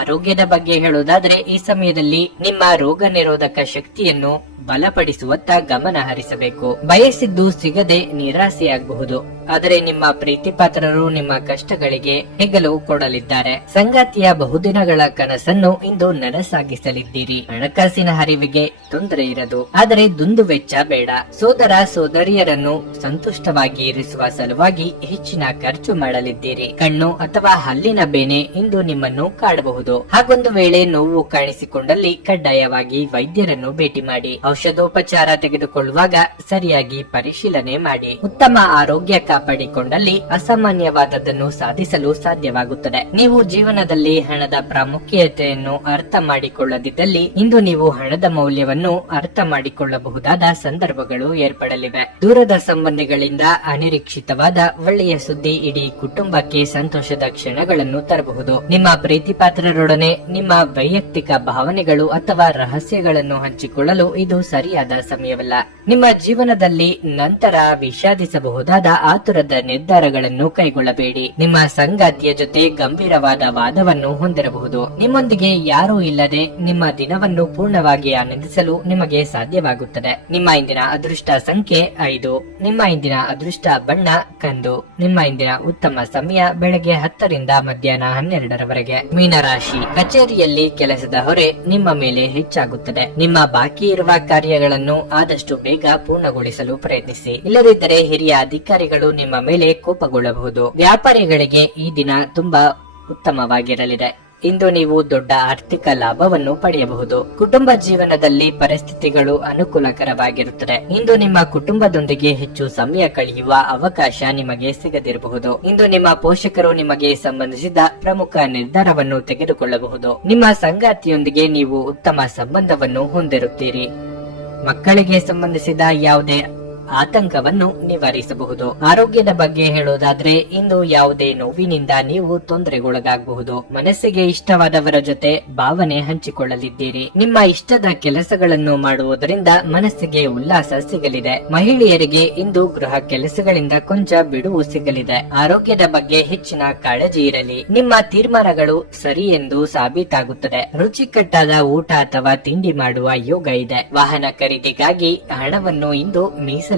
ಆರೋಗ್ಯದ ಬಗ್ಗೆ ಹೇಳುವುದಾದರೆ ಈ ಸಮಯದಲ್ಲಿ ನಿಮ್ಮ ರೋಗ ನಿರೋಧಕ ಶಕ್ತಿಯನ್ನು ಬಲಪಡಿಸುವತ್ತ ಗಮನ ಹರಿಸಬೇಕು. ಬಯಸಿದ್ದು ಸಿಗದೆ ನಿರಾಸೆಯಾಗಬಹುದು, ಆದರೆ ನಿಮ್ಮ ಪ್ರೀತಿ ಪಾತ್ರರು ನಿಮ್ಮ ಕಷ್ಟಗಳಿಗೆ ಹೆಗಲು ಕೊಡಲಿದ್ದಾರೆ. ಸಂಗಾತಿಯ ಬಹುದಿನಗಳ ಕನಸನ್ನು ಇಂದು ನನಸಾಗಿಸಲಿದ್ದೀರಿ. ಹಣಕಾಸಿನ ಹರಿವಿಗೆ ತೊಂದರೆ ಇರದು, ಆದರೆ ದುಂದು ವೆಚ್ಚ ಬೇಡ. ಸೋದರ ಸೋದರಿಯರನ್ನು ಸಂತುಷ್ಟವಾಗಿ ಇರಿಸುವ ಸಲುವಾಗಿ ಹೆಚ್ಚಿನ ಖರ್ಚು ಮಾಡಲಿದ್ದೀರಿ. ಕಣ್ಣು ಅಥವಾ ಹಲ್ಲಿನ ಬೇನೆ ಇಂದು ನಿಮ್ಮನ್ನು ಕಾಡಬಹುದು. ಹಾಗೊಂದು ವೇಳೆ ನೋವು ಕಾಣಿಸಿಕೊಂಡಲ್ಲಿ ಕಡ್ಡಾಯವಾಗಿ ವೈದ್ಯರನ್ನು ಭೇಟಿ ಮಾಡಿ. ಔಷಧೋಪಚಾರ ತೆಗೆದುಕೊಳ್ಳುವಾಗ ಸರಿಯಾಗಿ ಪರಿಶೀಲನೆ ಮಾಡಿ. ಉತ್ತಮ ಆರೋಗ್ಯ ಕಾಪಾಡಿಕೊಂಡಲ್ಲಿ ಅಸಾಮಾನ್ಯವಾದದ್ದನ್ನು ಸಾಧಿಸಲು ಸಾಧ್ಯವಾಗುತ್ತದೆ. ನೀವು ಜೀವನದಲ್ಲಿ ಹಣದ ಪ್ರಾಮುಖ್ಯತೆಯನ್ನು ಅರ್ಥ ಮಾಡಿಕೊಳ್ಳದಿದ್ದಲ್ಲಿ ಇಂದು ನೀವು ಹಣದ ಮೌಲ್ಯವನ್ನು ಅರ್ಥ ಮಾಡಿಕೊಳ್ಳಬಹುದಾದ ಸಂದರ್ಭಗಳು ಏರ್ಪಡಲಿವೆ. ದೂರದ ಸಂಬಂಧಿಗಳಿಂದ ಅನಿರೀಕ್ಷಿತವಾದ ಒಳ್ಳೆಯ ಸುದ್ದಿ ಇಡೀ ಕುಟುಂಬಕ್ಕೆ ಸಂತೋಷದ ಕ್ಷಣಗಳನ್ನು ತರಬಹುದು. ನಿಮ್ಮ ಪ್ರೀತಿ ಪಾತ್ರರೊಡನೆ ನಿಮ್ಮ ವೈಯಕ್ತಿಕ ಭಾವನೆಗಳು ಅಥವಾ ರಹಸ್ಯಗಳನ್ನು ಹಂಚಿಕೊಳ್ಳಲು ಇದು ಸರಿಯಾದ ಸಮಯವಲ್ಲ. ನಿಮ್ಮ ಜೀವನದಲ್ಲಿ ನಂತರ ವಿಷಾದಿಸಬಹುದಾದ ಆತುರದ ನಿರ್ಧಾರಗಳನ್ನು ಕೈಗೊಳ್ಳಬೇಡಿ. ನಿಮ್ಮ ಸಂಗಾತಿಯ ಜೊತೆ ಗಂಭೀರವಾದ ವಾದವನ್ನು ಹೊಂದಿರಬಹುದು. ನಿಮ್ಮೊಂದಿಗೆ ಯಾರೂ ಇಲ್ಲದೆ ನಿಮ್ಮ ದಿನವನ್ನು ಪೂರ್ಣವಾಗಿ ಆನಂದಿಸಲು ನಿಮಗೆ ಸಾಧ್ಯವಾಗುತ್ತದೆ. ನಿಮ್ಮ ಇಂದಿನ ಅದೃಷ್ಟ ಸಂಖ್ಯೆ 5. ನಿಮ್ಮ ಇಂದಿನ ಅದೃಷ್ಟ ಬಣ್ಣ ಕಂದು. ನಿಮ್ಮ ಇಂದಿನ ಉತ್ತಮ ಸಮಯ ಬೆಳಗ್ಗೆ 10 ರಿಂದ ಮಧ್ಯಾಹ್ನ 12ರವರೆಗೆ. ಮೀನರಾಶಿ, ಕಚೇರಿಯಲ್ಲಿ ಕೆಲಸದ ಹೊರೆ ನಿಮ್ಮ ಮೇಲೆ ಹೆಚ್ಚಾಗುತ್ತದೆ. ನಿಮ್ಮ ಬಾಕಿ ಇರುವ ಕಾರ್ಯಗಳನ್ನು ಆದಷ್ಟು ಬೇಗ ಪೂರ್ಣಗೊಳಿಸಲು ಪ್ರಯತ್ನಿಸಿ. ಇಲ್ಲದಿದ್ದರೆ ಹಿರಿಯ ಅಧಿಕಾರಿಗಳು ನಿಮ್ಮ ಮೇಲೆ ಕೋಪಗೊಳ್ಳಬಹುದು. ವ್ಯಾಪಾರಿಗಳಿಗೆ ಈ ದಿನ ತುಂಬಾ ಉತ್ತಮವಾಗಿರಲಿದೆ. ಇಂದು ನೀವು ದೊಡ್ಡ ಆರ್ಥಿಕ ಲಾಭವನ್ನು ಪಡೆಯಬಹುದು. ಕುಟುಂಬ ಜೀವನದಲ್ಲಿ ಪರಿಸ್ಥಿತಿಗಳು ಅನುಕೂಲಕರವಾಗಿರುತ್ತದೆ. ಇಂದು ನಿಮ್ಮ ಕುಟುಂಬದೊಂದಿಗೆ ಹೆಚ್ಚು ಸಮಯ ಕಳೆಯುವ ಅವಕಾಶ ನಿಮಗೆ ಸಿಗದಿರಬಹುದು. ಇಂದು ನಿಮ್ಮ ಪೋಷಕರು ನಿಮಗೆ ಸಂಬಂಧಿಸಿದ ಪ್ರಮುಖ ನಿರ್ಧಾರವನ್ನು ತೆಗೆದುಕೊಳ್ಳಬಹುದು. ನಿಮ್ಮ ಸಂಗಾತಿಯೊಂದಿಗೆ ನೀವು ಉತ್ತಮ ಸಂಬಂಧವನ್ನು ಹೊಂದಿರುತ್ತೀರಿ. ಮಕ್ಕಳಿಗೆ ಸಂಬಂಧಿಸಿದ ಯಾವುದೇ ಆತಂಕವನ್ನು ನಿವಾರಿಸಬಹುದು. ಆರೋಗ್ಯದ ಬಗ್ಗೆ ಹೇಳೋದಾದ್ರೆ ಇಂದು ಯಾವುದೇ ನೋವಿನಿಂದ ನೀವು ತೊಂದರೆಗೊಳಗಾಗಬಹುದು. ಮನಸ್ಸಿಗೆ ಇಷ್ಟವಾದವರ ಜೊತೆ ಭಾವನೆ ಹಂಚಿಕೊಳ್ಳಲಿದ್ದೀರಿ. ನಿಮ್ಮ ಇಷ್ಟದ ಕೆಲಸಗಳನ್ನು ಮಾಡುವುದರಿಂದ ಮನಸ್ಸಿಗೆ ಉಲ್ಲಾಸ ಸಿಗಲಿದೆ. ಮಹಿಳೆಯರಿಗೆ ಇಂದು ಗೃಹ ಕೆಲಸಗಳಿಂದ ಕೊಂಚ ಬಿಡುವು ಸಿಗಲಿದೆ. ಆರೋಗ್ಯದ ಬಗ್ಗೆ ಹೆಚ್ಚಿನ ಕಾಳಜಿ ಇರಲಿ. ನಿಮ್ಮ ತೀರ್ಮಾನಗಳು ಸರಿ ಎಂದು ಸಾಬೀತಾಗುತ್ತದೆ. ರುಚಿಕಟ್ಟಾದ ಊಟ ಅಥವಾ ತಿಂಡಿ ಮಾಡುವ ಯೋಗ ಇದೆ. ವಾಹನ ಖರೀದಿಗಾಗಿ ಹಣವನ್ನು ಇಂದು ಮೀಸಲಿಡಲಿದ್ದೀರಿ.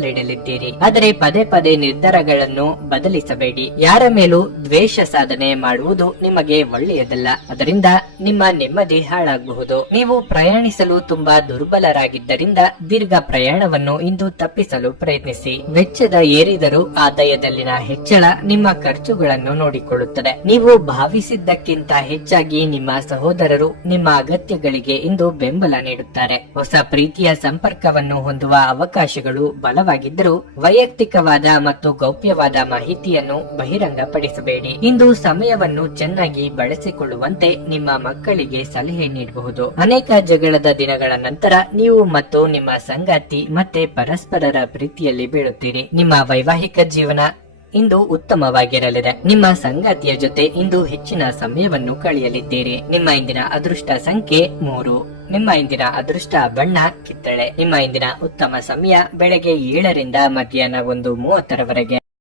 ಆದರೆ ಪದೇ ಪದೇ ನಿರ್ಧಾರಗಳನ್ನು ಬದಲಿಸಬೇಡಿ. ಯಾರ ಮೇಲೂ ದ್ವೇಷ ಸಾಧನೆ ಮಾಡುವುದು ನಿಮಗೆ ಒಳ್ಳೆಯದಲ್ಲ. ಅದರಿಂದ ನಿಮ್ಮ ನೆಮ್ಮದಿ ಹಾಳಾಗಬಹುದು. ನೀವು ಪ್ರಯಾಣಿಸಲು ತುಂಬಾ ದುರ್ಬಲರಾಗಿದ್ದರಿಂದ ದೀರ್ಘ ಪ್ರಯಾಣವನ್ನು ಇಂದು ತಪ್ಪಿಸಲು ಪ್ರಯತ್ನಿಸಿ. ವೆಚ್ಚದ ಏರಿದರೂ ಆದಾಯದಲ್ಲಿನ ಹೆಚ್ಚಳ ನಿಮ್ಮ ಖರ್ಚುಗಳನ್ನು ನೋಡಿಕೊಳ್ಳುತ್ತದೆ. ನೀವು ಭಾವಿಸಿದ್ದಕ್ಕಿಂತ ಹೆಚ್ಚಾಗಿ ನಿಮ್ಮ ಸಹೋದರರು ನಿಮ್ಮ ಅಗತ್ಯಗಳಿಗೆ ಇಂದು ಬೆಂಬಲ ನೀಡುತ್ತಾರೆ. ಹೊಸ ಪ್ರೀತಿಯ ಸಂಪರ್ಕವನ್ನು ಹೊಂದುವ ಅವಕಾಶಗಳು ಬಲವಾಗಿದ್ದರೂ ವೈಯಕ್ತಿಕವಾದ ಮತ್ತು ಗೌಪ್ಯವಾದ ಮಾಹಿತಿಯನ್ನು ಬಹಿರಂಗಪಡಿಸಬೇಡಿ. ಇಂದು ಸಮಯವನ್ನು ಚೆನ್ನಾಗಿ ಬಳಸಿಕೊಳ್ಳುವಂತೆ ನಿಮ್ಮ ಮಕ್ಕಳಿಗೆ ಸಲಹೆ ನೀಡಬಹುದು. ಅನೇಕ ಜಗಳದ ದಿನಗಳ ನಂತರ ನೀವು ಮತ್ತು ನಿಮ್ಮ ಸಂಗಾತಿ ಮತ್ತೆ ಪರಸ್ಪರರ ಪ್ರೀತಿಯಲ್ಲಿ ಬೀಳುತ್ತೀರಿ. ನಿಮ್ಮ ವೈವಾಹಿಕ ಜೀವನ ಇಂದು ಉತ್ತಮವಾಗಿರಲಿದೆ. ನಿಮ್ಮ ಸಂಗಾತಿಯ ಜೊತೆ ಇಂದು ಹೆಚ್ಚಿನ ಸಮಯವನ್ನು ಕಳೆಯಲಿದ್ದೀರಿ. ನಿಮ್ಮ ಇಂದಿನ ಅದೃಷ್ಟ ಸಂಖ್ಯೆ 3. ನಿಮ್ಮ ಇಂದಿನ ಅದೃಷ್ಟ ಬಣ್ಣ ಕಿತ್ತಳೆ. ನಿಮ್ಮ ಇಂದಿನ ಉತ್ತಮ ಸಮಯ ಬೆಳಗ್ಗೆ 7 ರಿಂದ ಮಧ್ಯಾಹ್ನ 1:30ರವರೆಗೆ.